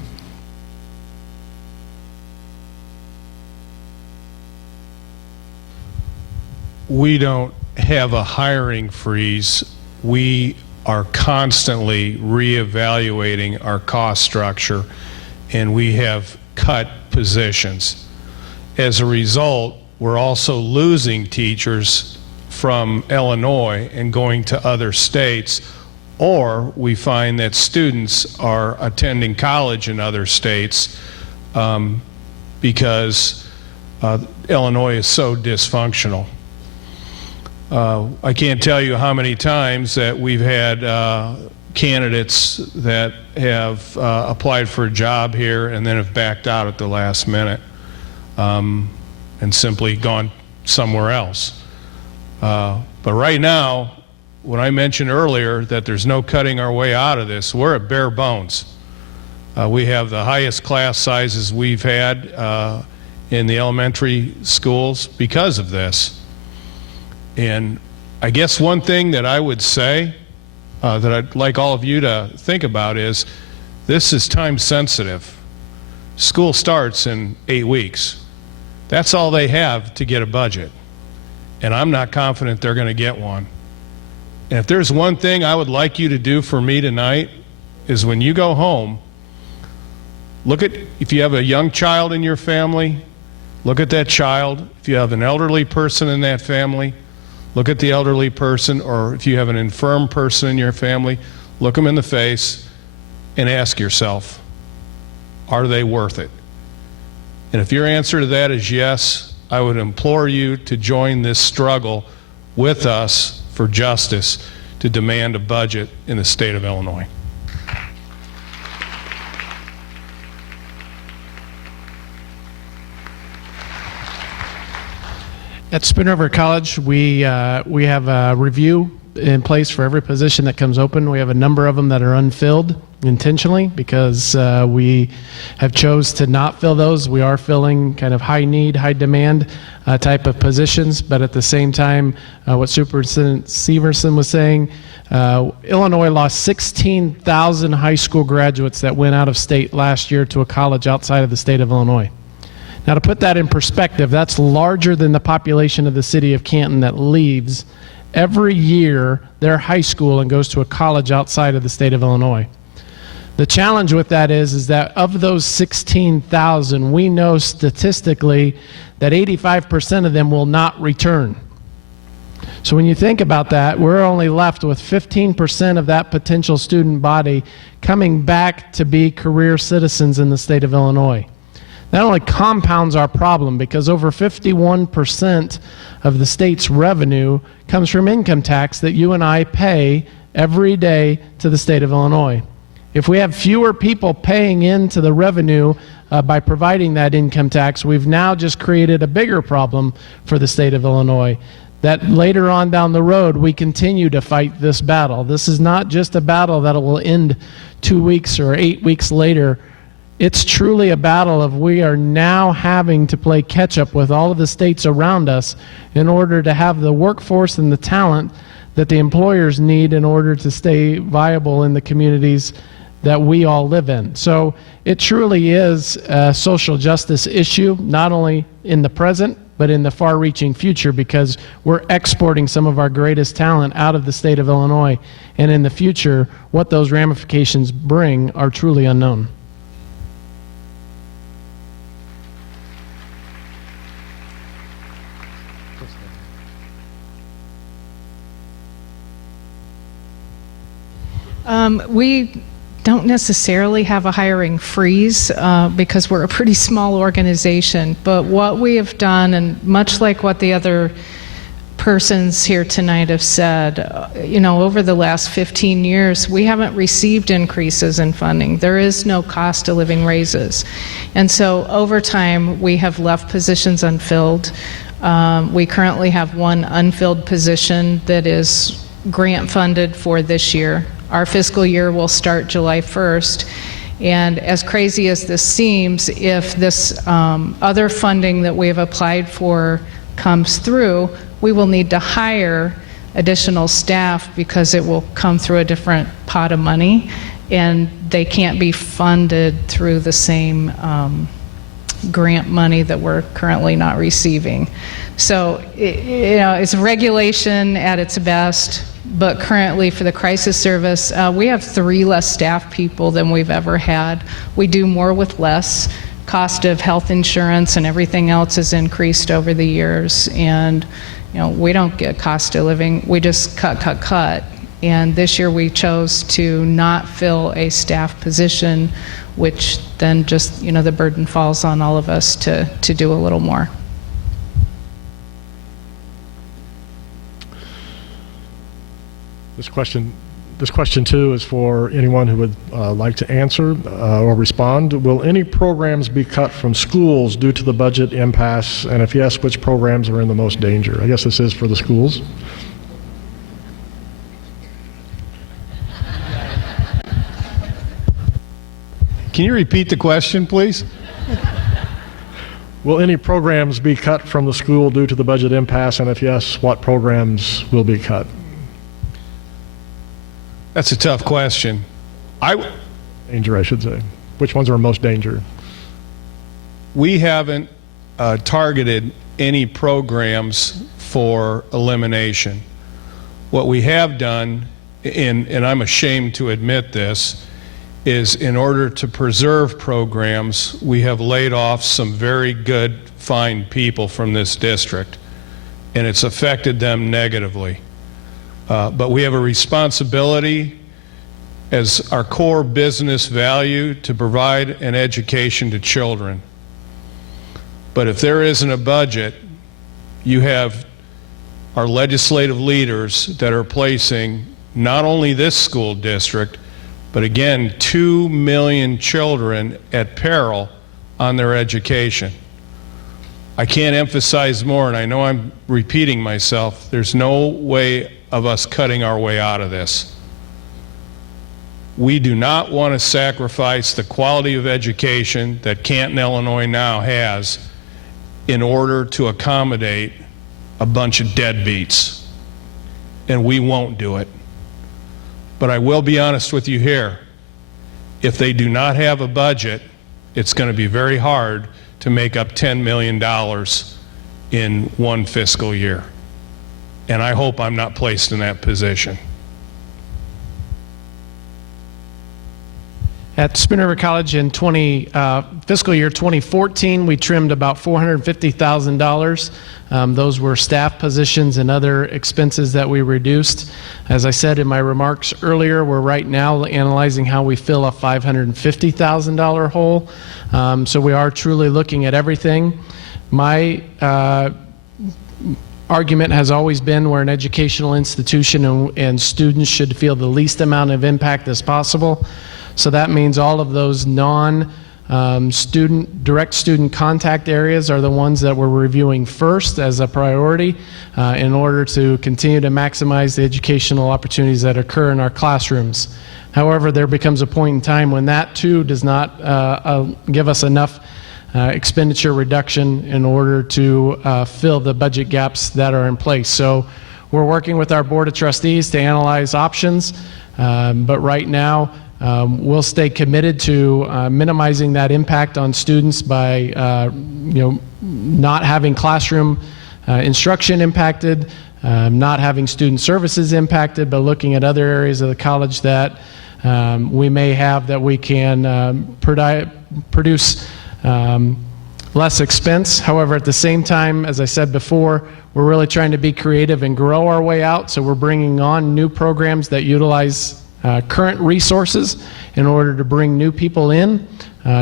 We don't have a hiring freeze. We are constantly reevaluating our cost structure, and we have cut positions. As a result, we're also losing teachers from Illinois and going to other states, or we find that students are attending college in other states because Illinois is so dysfunctional. I can't tell you how many times that we've had candidates that have applied for a job here and then have backed out at the last minute and simply gone somewhere else. But right now, when I mentioned earlier that there's no cutting our way out of this, we're at bare bones. We have the highest class sizes we've had in the elementary schools because of this. And I guess one thing that I would say that I'd like all of you to think about is this is time sensitive. School starts in 8 weeks. That's all they have to get a budget. And I'm not confident they're going to get one. And if there's one thing I would like you to do for me tonight is when you go home, look at, if you have a young child in your family, look at that child. If you have an elderly person in that family, look at the elderly person, or if you have an infirm person in your family, look them in the face and ask yourself, are they worth it? And if your answer to that is yes, I would implore you to join this struggle with us for justice to demand a budget in the state of Illinois. At Spoon River College, we have a review in place for every position that comes open. We have a number of them that are unfilled intentionally because we have chose to not fill those. We are filling kind of high need, high demand type of positions, but at the same time, what Superintendent Sievertson was saying, Illinois lost 16,000 high school graduates that went out of state last year to a college outside of the state of Illinois. Now, to put that in perspective, that's larger than the population of the city of Canton that leaves every year their high school and goes to a college outside of the state of Illinois. The challenge with that is that of those 16,000, we know statistically that 85% of them will not return. So when you think about that, we're only left with 15% of that potential student body coming back to be career citizens in the state of Illinois. That only compounds our problem because over 51% of the state's revenue comes from income tax that you and I pay every day to the state of Illinois. If we have fewer people paying into the revenue by providing that income tax, we've now just created a bigger problem for the state of Illinois. That later on down the road, we continue to fight this battle. This is not just a battle that will end 2 weeks or 8 weeks later. It's truly a battle of we are now having to play catch up with all of the states around us in order to have the workforce and the talent that the employers need in order to stay viable in the communities that we all live in. So it truly is a social justice issue, not only in the present, but in the far-reaching future, because we're exporting some of our greatest talent out of the state of Illinois. And in the future, what those ramifications bring are truly unknown. We don't necessarily have a hiring freeze because we're a pretty small organization, but what we have done, and much like what the other persons here tonight have said, over the last 15 years, we haven't received increases in funding. There is no cost of living raises. And so over time, we have left positions unfilled. We currently have one unfilled position that is grant funded for this year. Our fiscal year will start July 1st. And as crazy as this seems, if this other funding that we have applied for comes through, we will need to hire additional staff because it will come through a different pot of money, and they can't be funded through the same grant money that we're currently not receiving. So, it's regulation at its best, but currently for the crisis service, we have 3 less staff people than we've ever had. We do more with less. Cost of health insurance and everything else has increased over the years, and we don't get cost of living, we just cut. And this year we chose to not fill a staff position, which then just, the burden falls on all of us to do a little more. This question too is for anyone who would like to answer or respond. Will any programs be cut from schools due to the budget impasse? And if yes, which programs are in the most danger? I guess this is for the schools. Can you repeat the question, please? Will any programs be cut from the school due to the budget impasse? And if yes, what programs will be cut? That's a tough question. Danger, I should say. Which ones are most danger? We haven't targeted any programs for elimination. What we have done, and I'm ashamed to admit this, is in order to preserve programs, we have laid off some very good, fine people from this district, and it's affected them negatively. But we have a responsibility as our core business value to provide an education to children. But if there isn't a budget, you have our legislative leaders that are placing not only this school district, but again, 2 million children at peril on their education. I can't emphasize more, and I know I'm repeating myself, there's no way of us cutting our way out of this. We do not want to sacrifice the quality of education that Canton, Illinois now has in order to accommodate a bunch of deadbeats, and we won't do it. But I will be honest with you here, if they do not have a budget, it's going to be very hard to make up $10 million in one fiscal year. And I hope I'm not placed in that position. At Spoon River College in fiscal year 2014, we trimmed about $450,000. Those were staff positions and other expenses that we reduced. As I said in my remarks earlier, we're right now analyzing how we fill a $550,000 hole. So we are truly looking at everything. My argument has always been we're an educational institution and students should feel the least amount of impact as possible. So that means all of those direct student contact areas are the ones that we're reviewing first as a priority in order to continue to maximize the educational opportunities that occur in our classrooms. However, there becomes a point in time when that too does not give us enough expenditure reduction in order to fill the budget gaps that are in place. So we're working with our Board of Trustees to analyze options, but right now we'll stay committed to minimizing that impact on students by not having classroom instruction impacted, not having student services impacted, but looking at other areas of the college that we may have that we can produce less expense. However, at the same time, as I said before, we're really trying to be creative and grow our way out, so we're bringing on new programs that utilize current resources in order to bring new people in,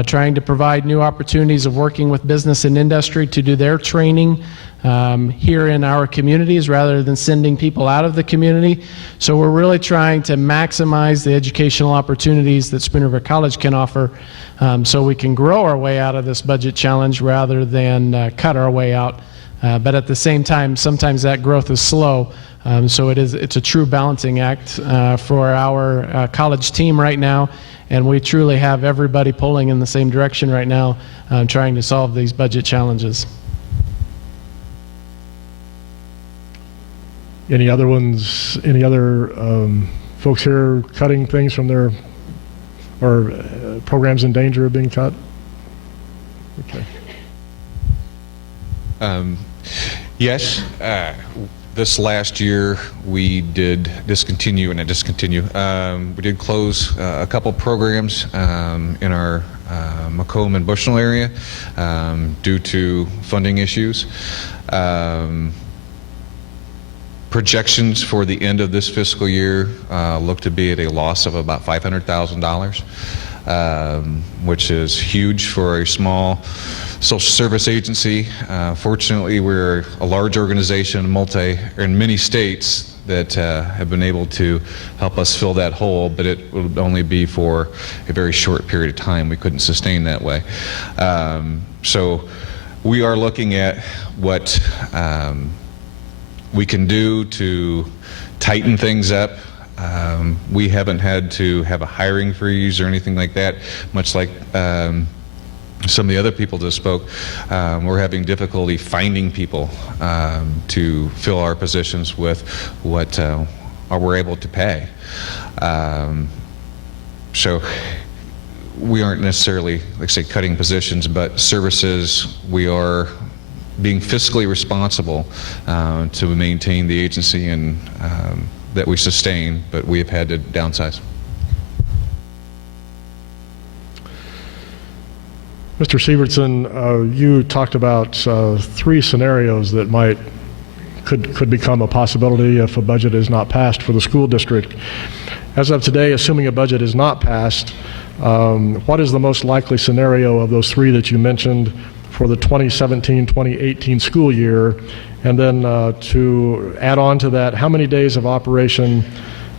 trying to provide new opportunities of working with business and industry to do their training here in our communities rather than sending people out of the community. So we're really trying to maximize the educational opportunities that Spoon River College can offer, so we can grow our way out of this budget challenge rather than cut our way out. But at the same time, sometimes that growth is slow. So it's a true balancing act for our college team right now, and we truly have everybody pulling in the same direction right now, trying to solve these budget challenges. Any other ones? Any other folks here cutting things from their, or programs in danger of being cut? Okay. Yes. This last year we did discontinue, and we did close a couple programs in our Macomb and Bushnell area due to funding issues. Projections for the end of this fiscal year look to be at a loss of about $500,000, which is huge for a small social service agency. Fortunately, we're a large organization in many states that have been able to help us fill that hole, but it will only be for a very short period of time. We couldn't sustain that way. So we are looking at what we can do to tighten things up. We haven't had to have a hiring freeze or anything like that, much like some of the other people that spoke. We're having difficulty finding people to fill our positions with what we're able to pay. So we aren't necessarily, like I say, cutting positions, but services, we are being fiscally responsible to maintain the agency and that we sustain, but we have had to downsize. Mr. Sievertson, you talked about 3 scenarios that could become a possibility if a budget is not passed for the school district. As of today, assuming a budget is not passed, what is the most likely scenario of those 3 that you mentioned for the 2017-2018 school year? And then to add on to that, how many days of operation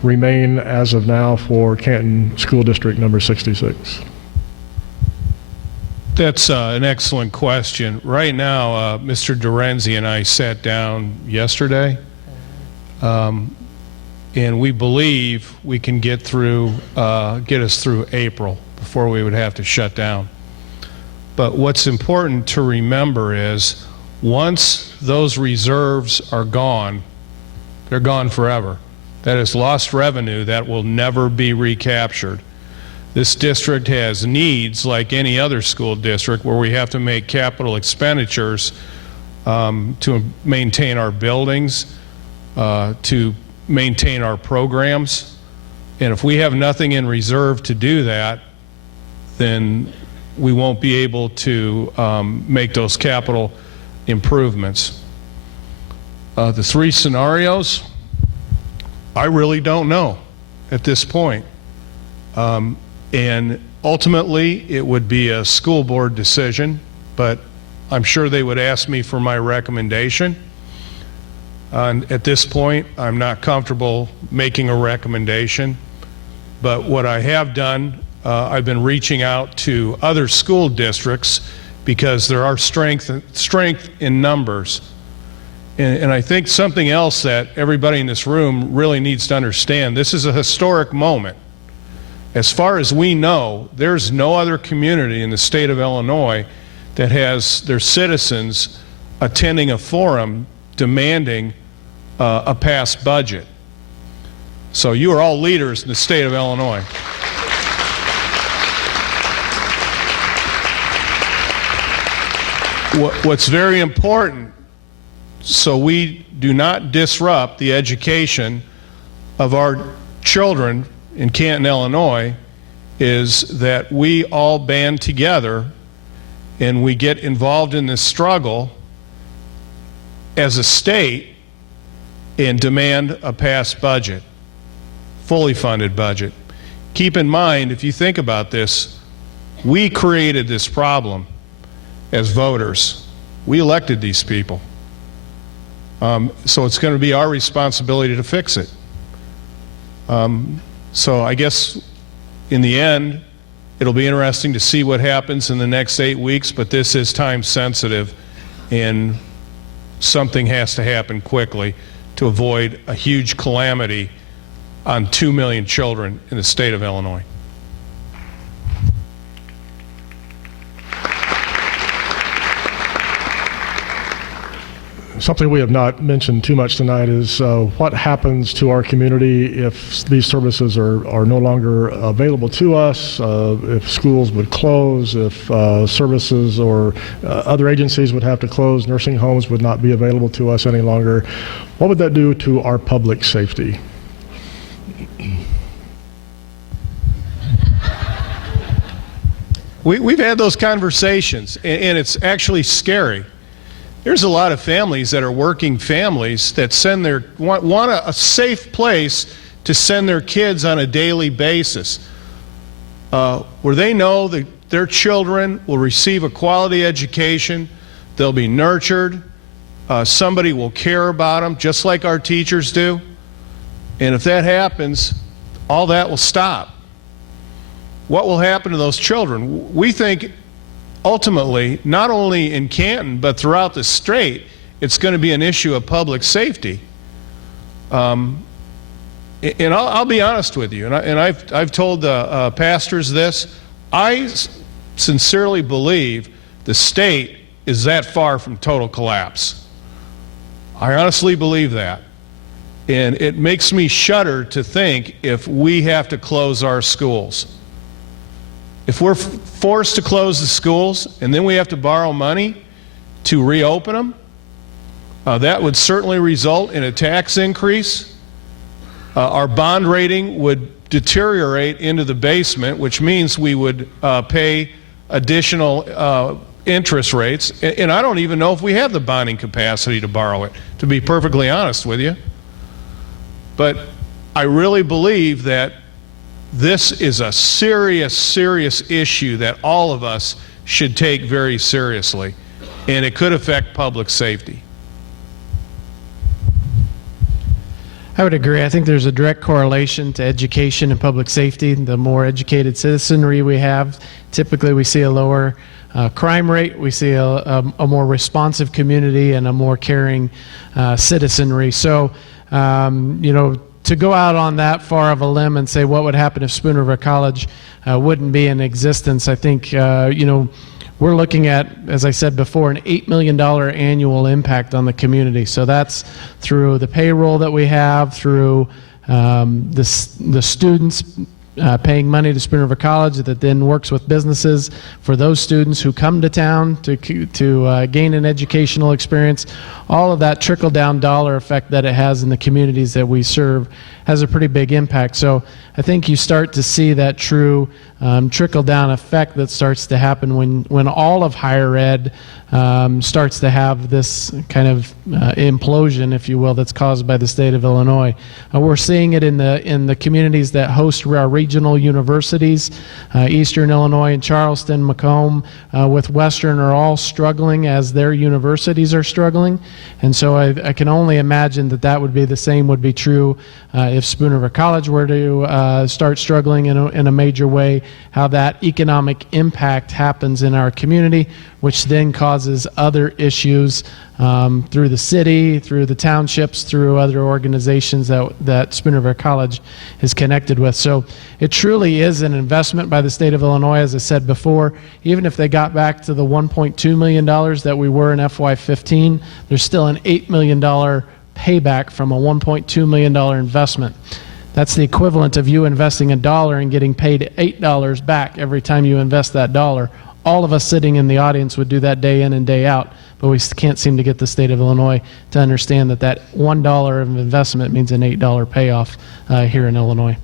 remain as of now for Canton School District number 66? That's an excellent question. Right now, Mr. Dorenzi and I sat down yesterday, and we believe we can get us through April before we would have to shut down. But what's important to remember is once those reserves are gone, they're gone forever. That is lost revenue that will never be recaptured. This district has needs like any other school district where we have to make capital expenditures to maintain our buildings, to maintain our programs. And if we have nothing in reserve to do that, then we won't be able to make those capital improvements. The 3 scenarios, I really don't know at this point. And ultimately, it would be a school board decision, but I'm sure they would ask me for my recommendation. And at this point, I'm not comfortable making a recommendation. But what I have done, I've been reaching out to other school districts because there are strength in numbers. And I think something else that everybody in this room really needs to understand, this is a historic moment. As far as we know, there's no other community in the state of Illinois that has their citizens attending a forum demanding a passed budget. So you are all leaders in the state of Illinois. What's very important, so we do not disrupt the education of our children in Canton, Illinois, is that we all band together and we get involved in this struggle as a state and demand a passed budget, fully funded budget. Keep in mind, if you think about this, we created this problem as voters. We elected these people. So it's going to be our responsibility to fix it. So I guess in the end, it'll be interesting to see what happens in the next 8 weeks, but this is time sensitive, and something has to happen quickly to avoid a huge calamity on 2 million children in the state of Illinois. Something we have not mentioned too much tonight is what happens to our community if these services are no longer available to us, if schools would close, if services or other agencies would have to close, nursing homes would not be available to us any longer. What would that do to our public safety? We've had those conversations, and it's actually scary. There's a lot of families that are working families that want a safe place to send their kids on a daily basis, where they know that their children will receive a quality education, they'll be nurtured, somebody will care about them just like our teachers do. And if that happens, all that will stop. What will happen to those children? We think ultimately, not only in Canton, but throughout the state, it's going to be an issue of public safety. And I'll be honest with you, and I've told the pastors this. I sincerely believe the state is that far from total collapse. I honestly believe that. And it makes me shudder to think if we have to close our schools. If we're forced to close the schools and then we have to borrow money to reopen them, that would certainly result in a tax increase. Our bond rating would deteriorate into the basement, which means we would pay additional interest rates. And I don't even know if we have the bonding capacity to borrow it, to be perfectly honest with you. But I really believe that this is a serious, serious issue that all of us should take very seriously, and it could affect public safety. I would agree. I think there's a direct correlation to education and public safety. The more educated citizenry we have, typically we see a lower crime rate, we see a more responsive community and a more caring citizenry. So, to go out on that far of a limb and say what would happen if Spoon River College wouldn't be in existence, I think, we're looking at, as I said before, an $8 million annual impact on the community. So that's through the payroll that we have, through the students paying money to Spoon River College that then works with businesses for those students who come to town to gain an educational experience. All of that trickle-down dollar effect that it has in the communities that we serve has a pretty big impact. So I think you start to see that true trickle-down effect that starts to happen when all of higher ed starts to have this kind of implosion, if you will, that's caused by the state of Illinois. We're seeing it in the communities that host our regional universities. Eastern Illinois and Charleston, Macomb, with Western are all struggling as their universities are struggling. And so I can only imagine that would be the same would be true if Spoon River College were to start struggling in a major way, how that economic impact happens in our community, which then causes other issues through the city, through the townships, through other organizations that Spoon River College is connected with. So it truly is an investment by the state of Illinois, as I said before. Even if they got back to the $1.2 million that we were in FY15, there's still an $8 million payback from a $1.2 million investment. That's the equivalent of you investing $1 and getting paid $8 back every time you invest that dollar. All of us sitting in the audience would do that day in and day out, but we can't seem to get the state of Illinois to understand that $1 of investment means an $8 payoff here in Illinois.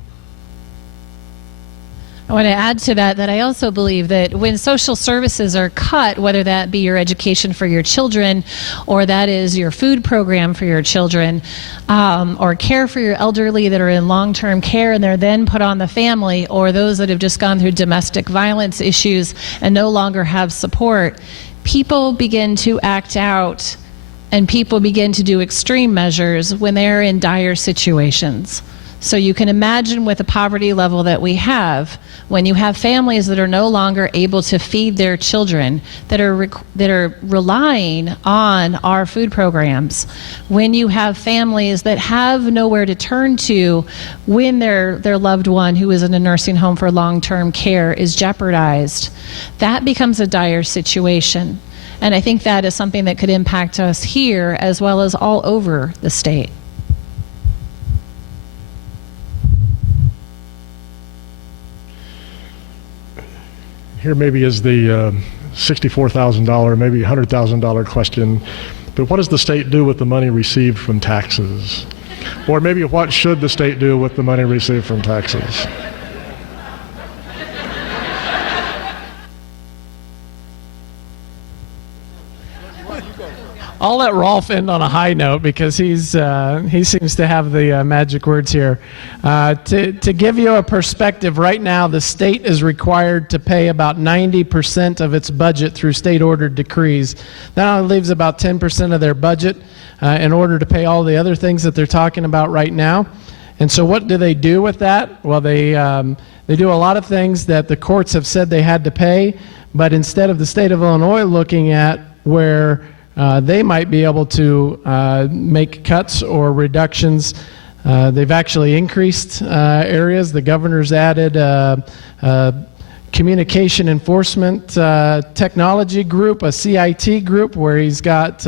I want to add to that I also believe that when social services are cut, whether that be your education for your children, or that is your food program for your children, or care for your elderly that are in long-term care and they're then put on the family, or those that have just gone through domestic violence issues and no longer have support, people begin to act out and people begin to do extreme measures when they're in dire situations. So you can imagine with the poverty level that we have, when you have families that are no longer able to feed their children, that are relying on our food programs, when you have families that have nowhere to turn to when their loved one who is in a nursing home for long-term care is jeopardized, that becomes a dire situation. And I think that is something that could impact us here as well as all over the state. Here maybe is the $64,000, maybe $100,000 question, but what does the state do with the money received from taxes? Or maybe what should the state do with the money received from taxes? I'll let Rolf end on a high note because he seems to have the magic words here. To give you a perspective, right now the state is required to pay about 90% of its budget through state-ordered decrees. That only leaves about 10% of their budget in order to pay all the other things that they're talking about right now. And so what do they do with that? Well, they do a lot of things that the courts have said they had to pay, but instead of the state of Illinois looking at where they might be able to make cuts or reductions, they've actually increased areas. The governor's added communication enforcement technology group, a CIT group, where he's got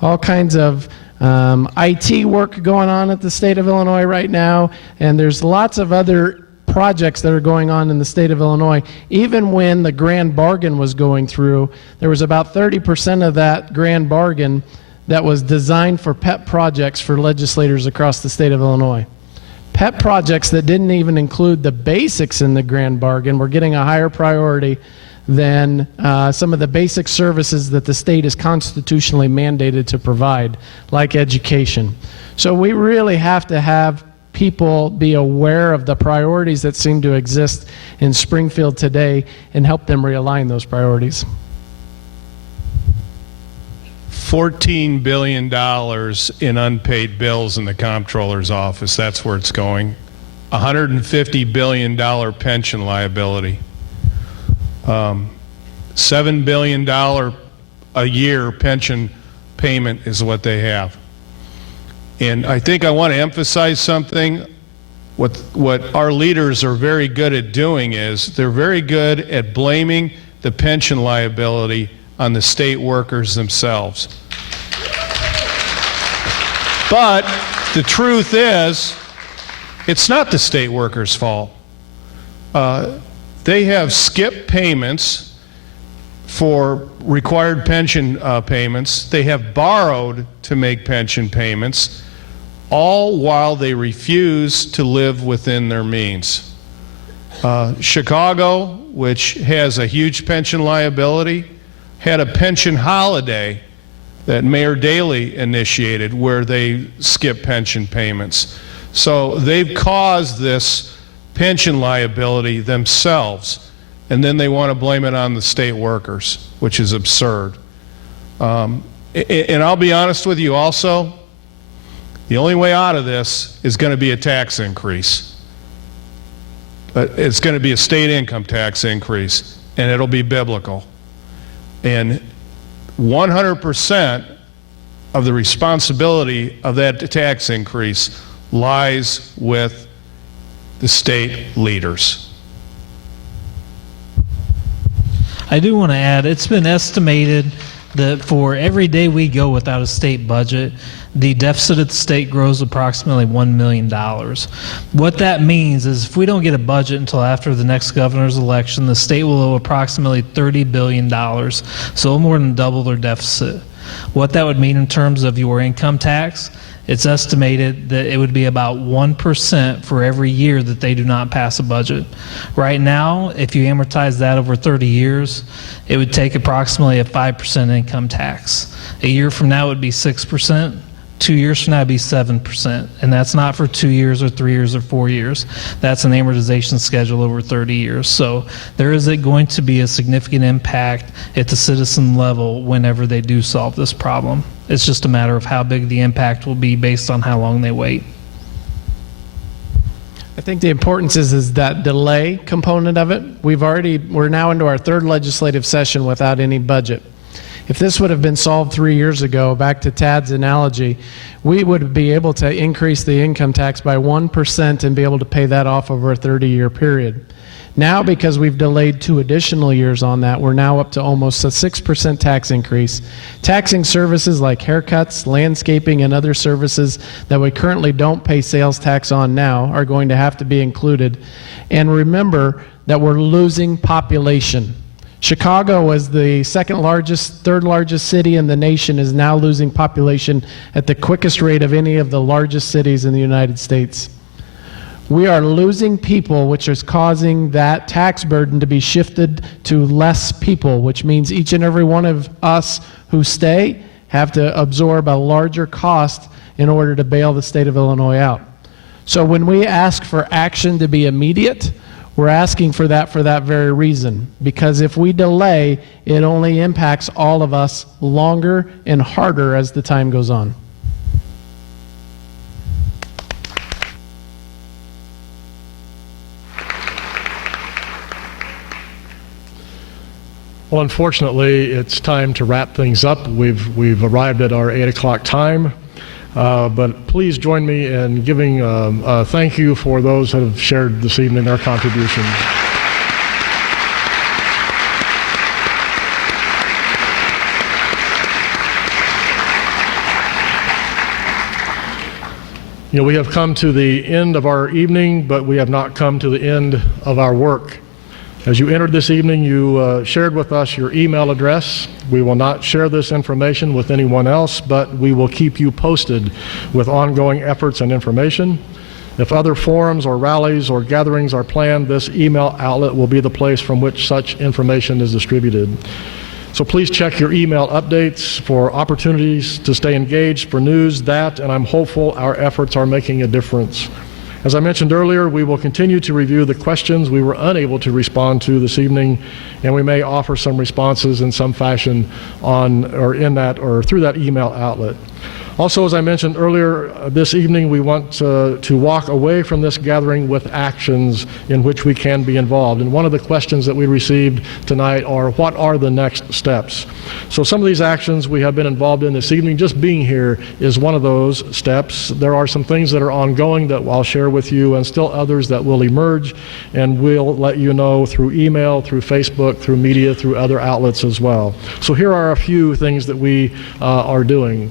all kinds of IT work going on at the state of Illinois right now, and there's lots of other projects that are going on in the state of Illinois. Even when the grand bargain was going through, there was about 30% of that grand bargain that was designed for pet projects for legislators across the state of Illinois. Pet projects that didn't even include the basics in the grand bargain were getting a higher priority than some of the basic services that the state is constitutionally mandated to provide, like education. So we really have to have people be aware of the priorities that seem to exist in Springfield today and help them realign those priorities. $14 billion in unpaid bills in the comptroller's office. That's where it's going. $150 billion pension liability. $7 billion a year pension payment is what they have. And I think I want to emphasize something. What our leaders are very good at doing is they're very good at blaming the pension liability on the state workers themselves. But the truth is, it's not the state workers' fault. They have skipped payments for required pension payments. They have borrowed to make pension payments, all while they refuse to live within their means. Chicago, which has a huge pension liability, had a pension holiday that Mayor Daley initiated where they skip pension payments. So they've caused this pension liability themselves, and then they want to blame it on the state workers, which is absurd. And I'll be honest with you also, the only way out of this is going to be a tax increase. But it's going to be a state income tax increase, and it'll be biblical. And 100% of the responsibility of that tax increase lies with the state leaders. I do want to add, it's been estimated that for every day we go without a state budget, the deficit of the state grows approximately $1 million. What that means is if we don't get a budget until after the next governor's election, the state will owe approximately $30 billion, so more than double their deficit. What that would mean in terms of your income tax, it's estimated that it would be about 1% for every year that they do not pass a budget. Right now, if you amortize that over 30 years, it would take approximately a 5% income tax. A year from now, it would be 6%. 2 years from now, it'd be 7%. And that's not for 2 years or 3 years or 4 years. That's an amortization schedule over 30 years. So there is going to be a significant impact at the citizen level whenever they do solve this problem. It's just a matter of how big the impact will be based on how long they wait. I think the importance is that delay component of it. We're now into our third legislative session without any budget. If this would have been solved 3 years ago, back to Tad's analogy, we would be able to increase the income tax by 1% and be able to pay that off over a 30-year period. Now, because we've delayed 2 additional years on that, we're now up to almost a 6% tax increase. Taxing services like haircuts, landscaping, and other services that we currently don't pay sales tax on now are going to have to be included. And remember that we're losing population. Chicago was the third largest city in the nation, is now losing population at the quickest rate of any of the largest cities in the United States. We are losing people, which is causing that tax burden to be shifted to less people, which means each and every one of us who stay have to absorb a larger cost in order to bail the state of Illinois out. So when we ask for action to be immediate, we're asking for that very reason. Because if we delay, it only impacts all of us longer and harder as the time goes on. Well, unfortunately, it's time to wrap things up. We've arrived at our 8 o'clock time. But please join me in giving a thank you for those that have shared this evening their contributions. You know, we have come to the end of our evening, but we have not come to the end of our work. As you entered this evening, you shared with us your email address. We will not share this information with anyone else, but we will keep you posted with ongoing efforts and information. If other forums or rallies or gatherings are planned, this email outlet will be the place from which such information is distributed. So please check your email updates for opportunities to stay engaged, for news that, and I'm hopeful our efforts are making a difference. As I mentioned earlier, we will continue to review the questions we were unable to respond to this evening, and we may offer some responses in some fashion on or in that or through that email outlet. Also, as I mentioned earlier, this evening we want to walk away from this gathering with actions in which we can be involved. And one of the questions that we received tonight are, what are the next steps? So some of these actions we have been involved in this evening. Just being here is one of those steps. There are some things that are ongoing that I'll share with you, and still others that will emerge, and we'll let you know through email, through Facebook, through media, through other outlets as well. So here are a few things that we are doing.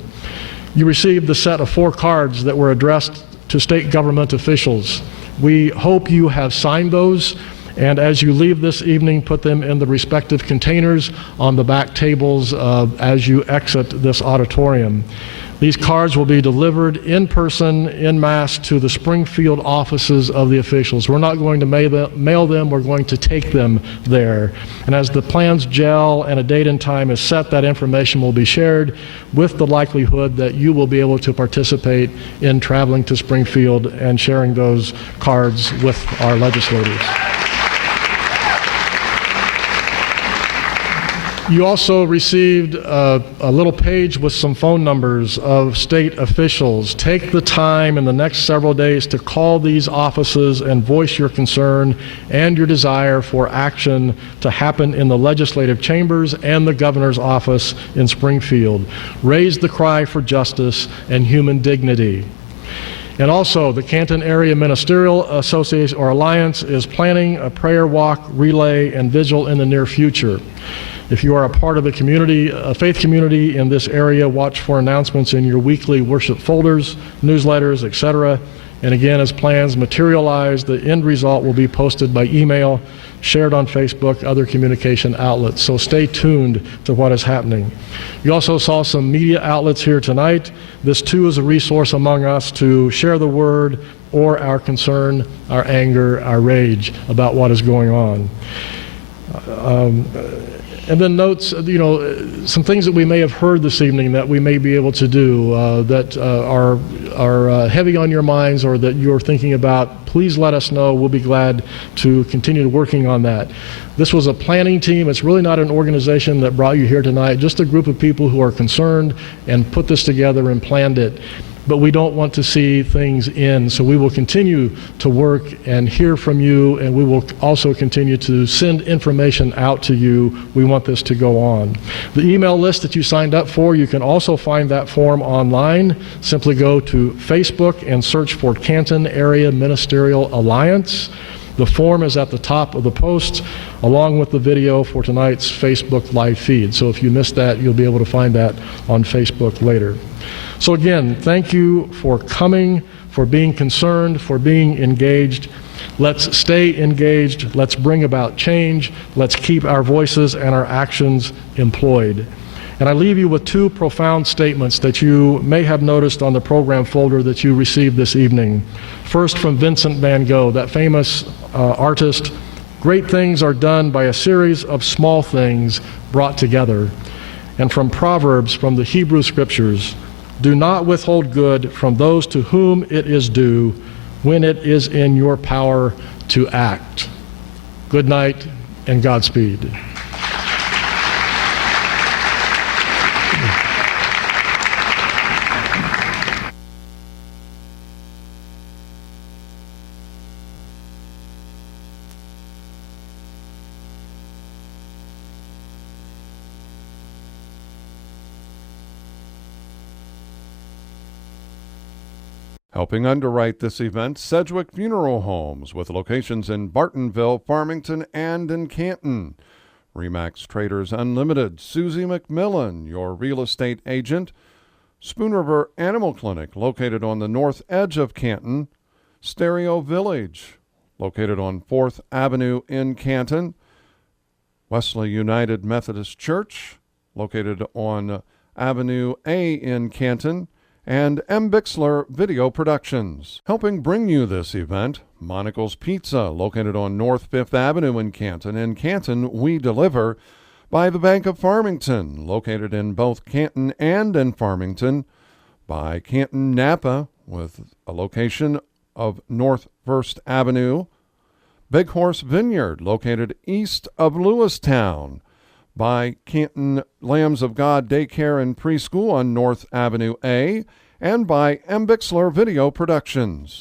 You received the set of 4 cards that were addressed to state government officials. We hope you have signed those, and as you leave this evening, put them in the respective containers on the back tables as you exit this auditorium. These cards will be delivered in person, en masse, to the Springfield offices of the officials. We're not going to mail them, we're going to take them there. And as the plans gel and a date and time is set, that information will be shared with the likelihood that you will be able to participate in traveling to Springfield and sharing those cards with our legislators. You also received a little page with some phone numbers of state officials. Take the time in the next several days to call these offices and voice your concern and your desire for action to happen in the legislative chambers and the governor's office in Springfield. Raise the cry for justice and human dignity. And also, the Canton Area Ministerial Association or Alliance is planning a prayer walk, relay, and vigil in the near future. If you are a part of a community, a faith community in this area, watch for announcements in your weekly worship folders, newsletters, etc. And again, as plans materialize, the end result will be posted by email, shared on Facebook, other communication outlets. So stay tuned to what is happening. You also saw some media outlets here tonight. This too is a resource among us to share the word or our concern, our anger, our rage about what is going on. And then notes, some things that we may have heard this evening that we may be able to do that are heavy on your minds or that you're thinking about, please let us know. We'll be glad to continue working on that. This was a planning team. It's really not an organization that brought you here tonight, just a group of people who are concerned and put this together and planned it. But we don't want to see things end, so we will continue to work and hear from you, and we will also continue to send information out to you. We want this to go on. The email list that you signed up for, you can also find that form online. Simply go to Facebook and search for Canton Area Ministerial Alliance. The form is at the top of the post, along with the video for tonight's Facebook live feed. So if you missed that, you'll be able to find that on Facebook later. So again, thank you for coming, for being concerned, for being engaged. Let's stay engaged. Let's bring about change. Let's keep our voices and our actions employed. And I leave you with two profound statements that you may have noticed on the program folder that you received this evening. First, from Vincent van Gogh, that famous artist, "Great things are done by a series of small things brought together." And from Proverbs, from the Hebrew Scriptures, "Do not withhold good from those to whom it is due when it is in your power to act." Good night and Godspeed. Helping underwrite this event, Sedgwick Funeral Homes, with locations in Bartonville, Farmington, and in Canton. Remax Traders Unlimited, Susie McMillan, your real estate agent. Spoon River Animal Clinic, located on the north edge of Canton. Stereo Village, located on 4th Avenue in Canton. Wesley United Methodist Church, located on Avenue A in Canton. And MBixler Video Productions. Helping bring you this event, Monical's Pizza, located on North 5th Avenue in Canton. In Canton, we deliver. By the Bank of Farmington, located in both Canton and in Farmington. By Canton Napa, with a location of North 1st Avenue. Big Horse Vineyard, located east of Lewistown. By Canton Lambs of God Daycare and Preschool on North Avenue A, and by MBixler Video Productions.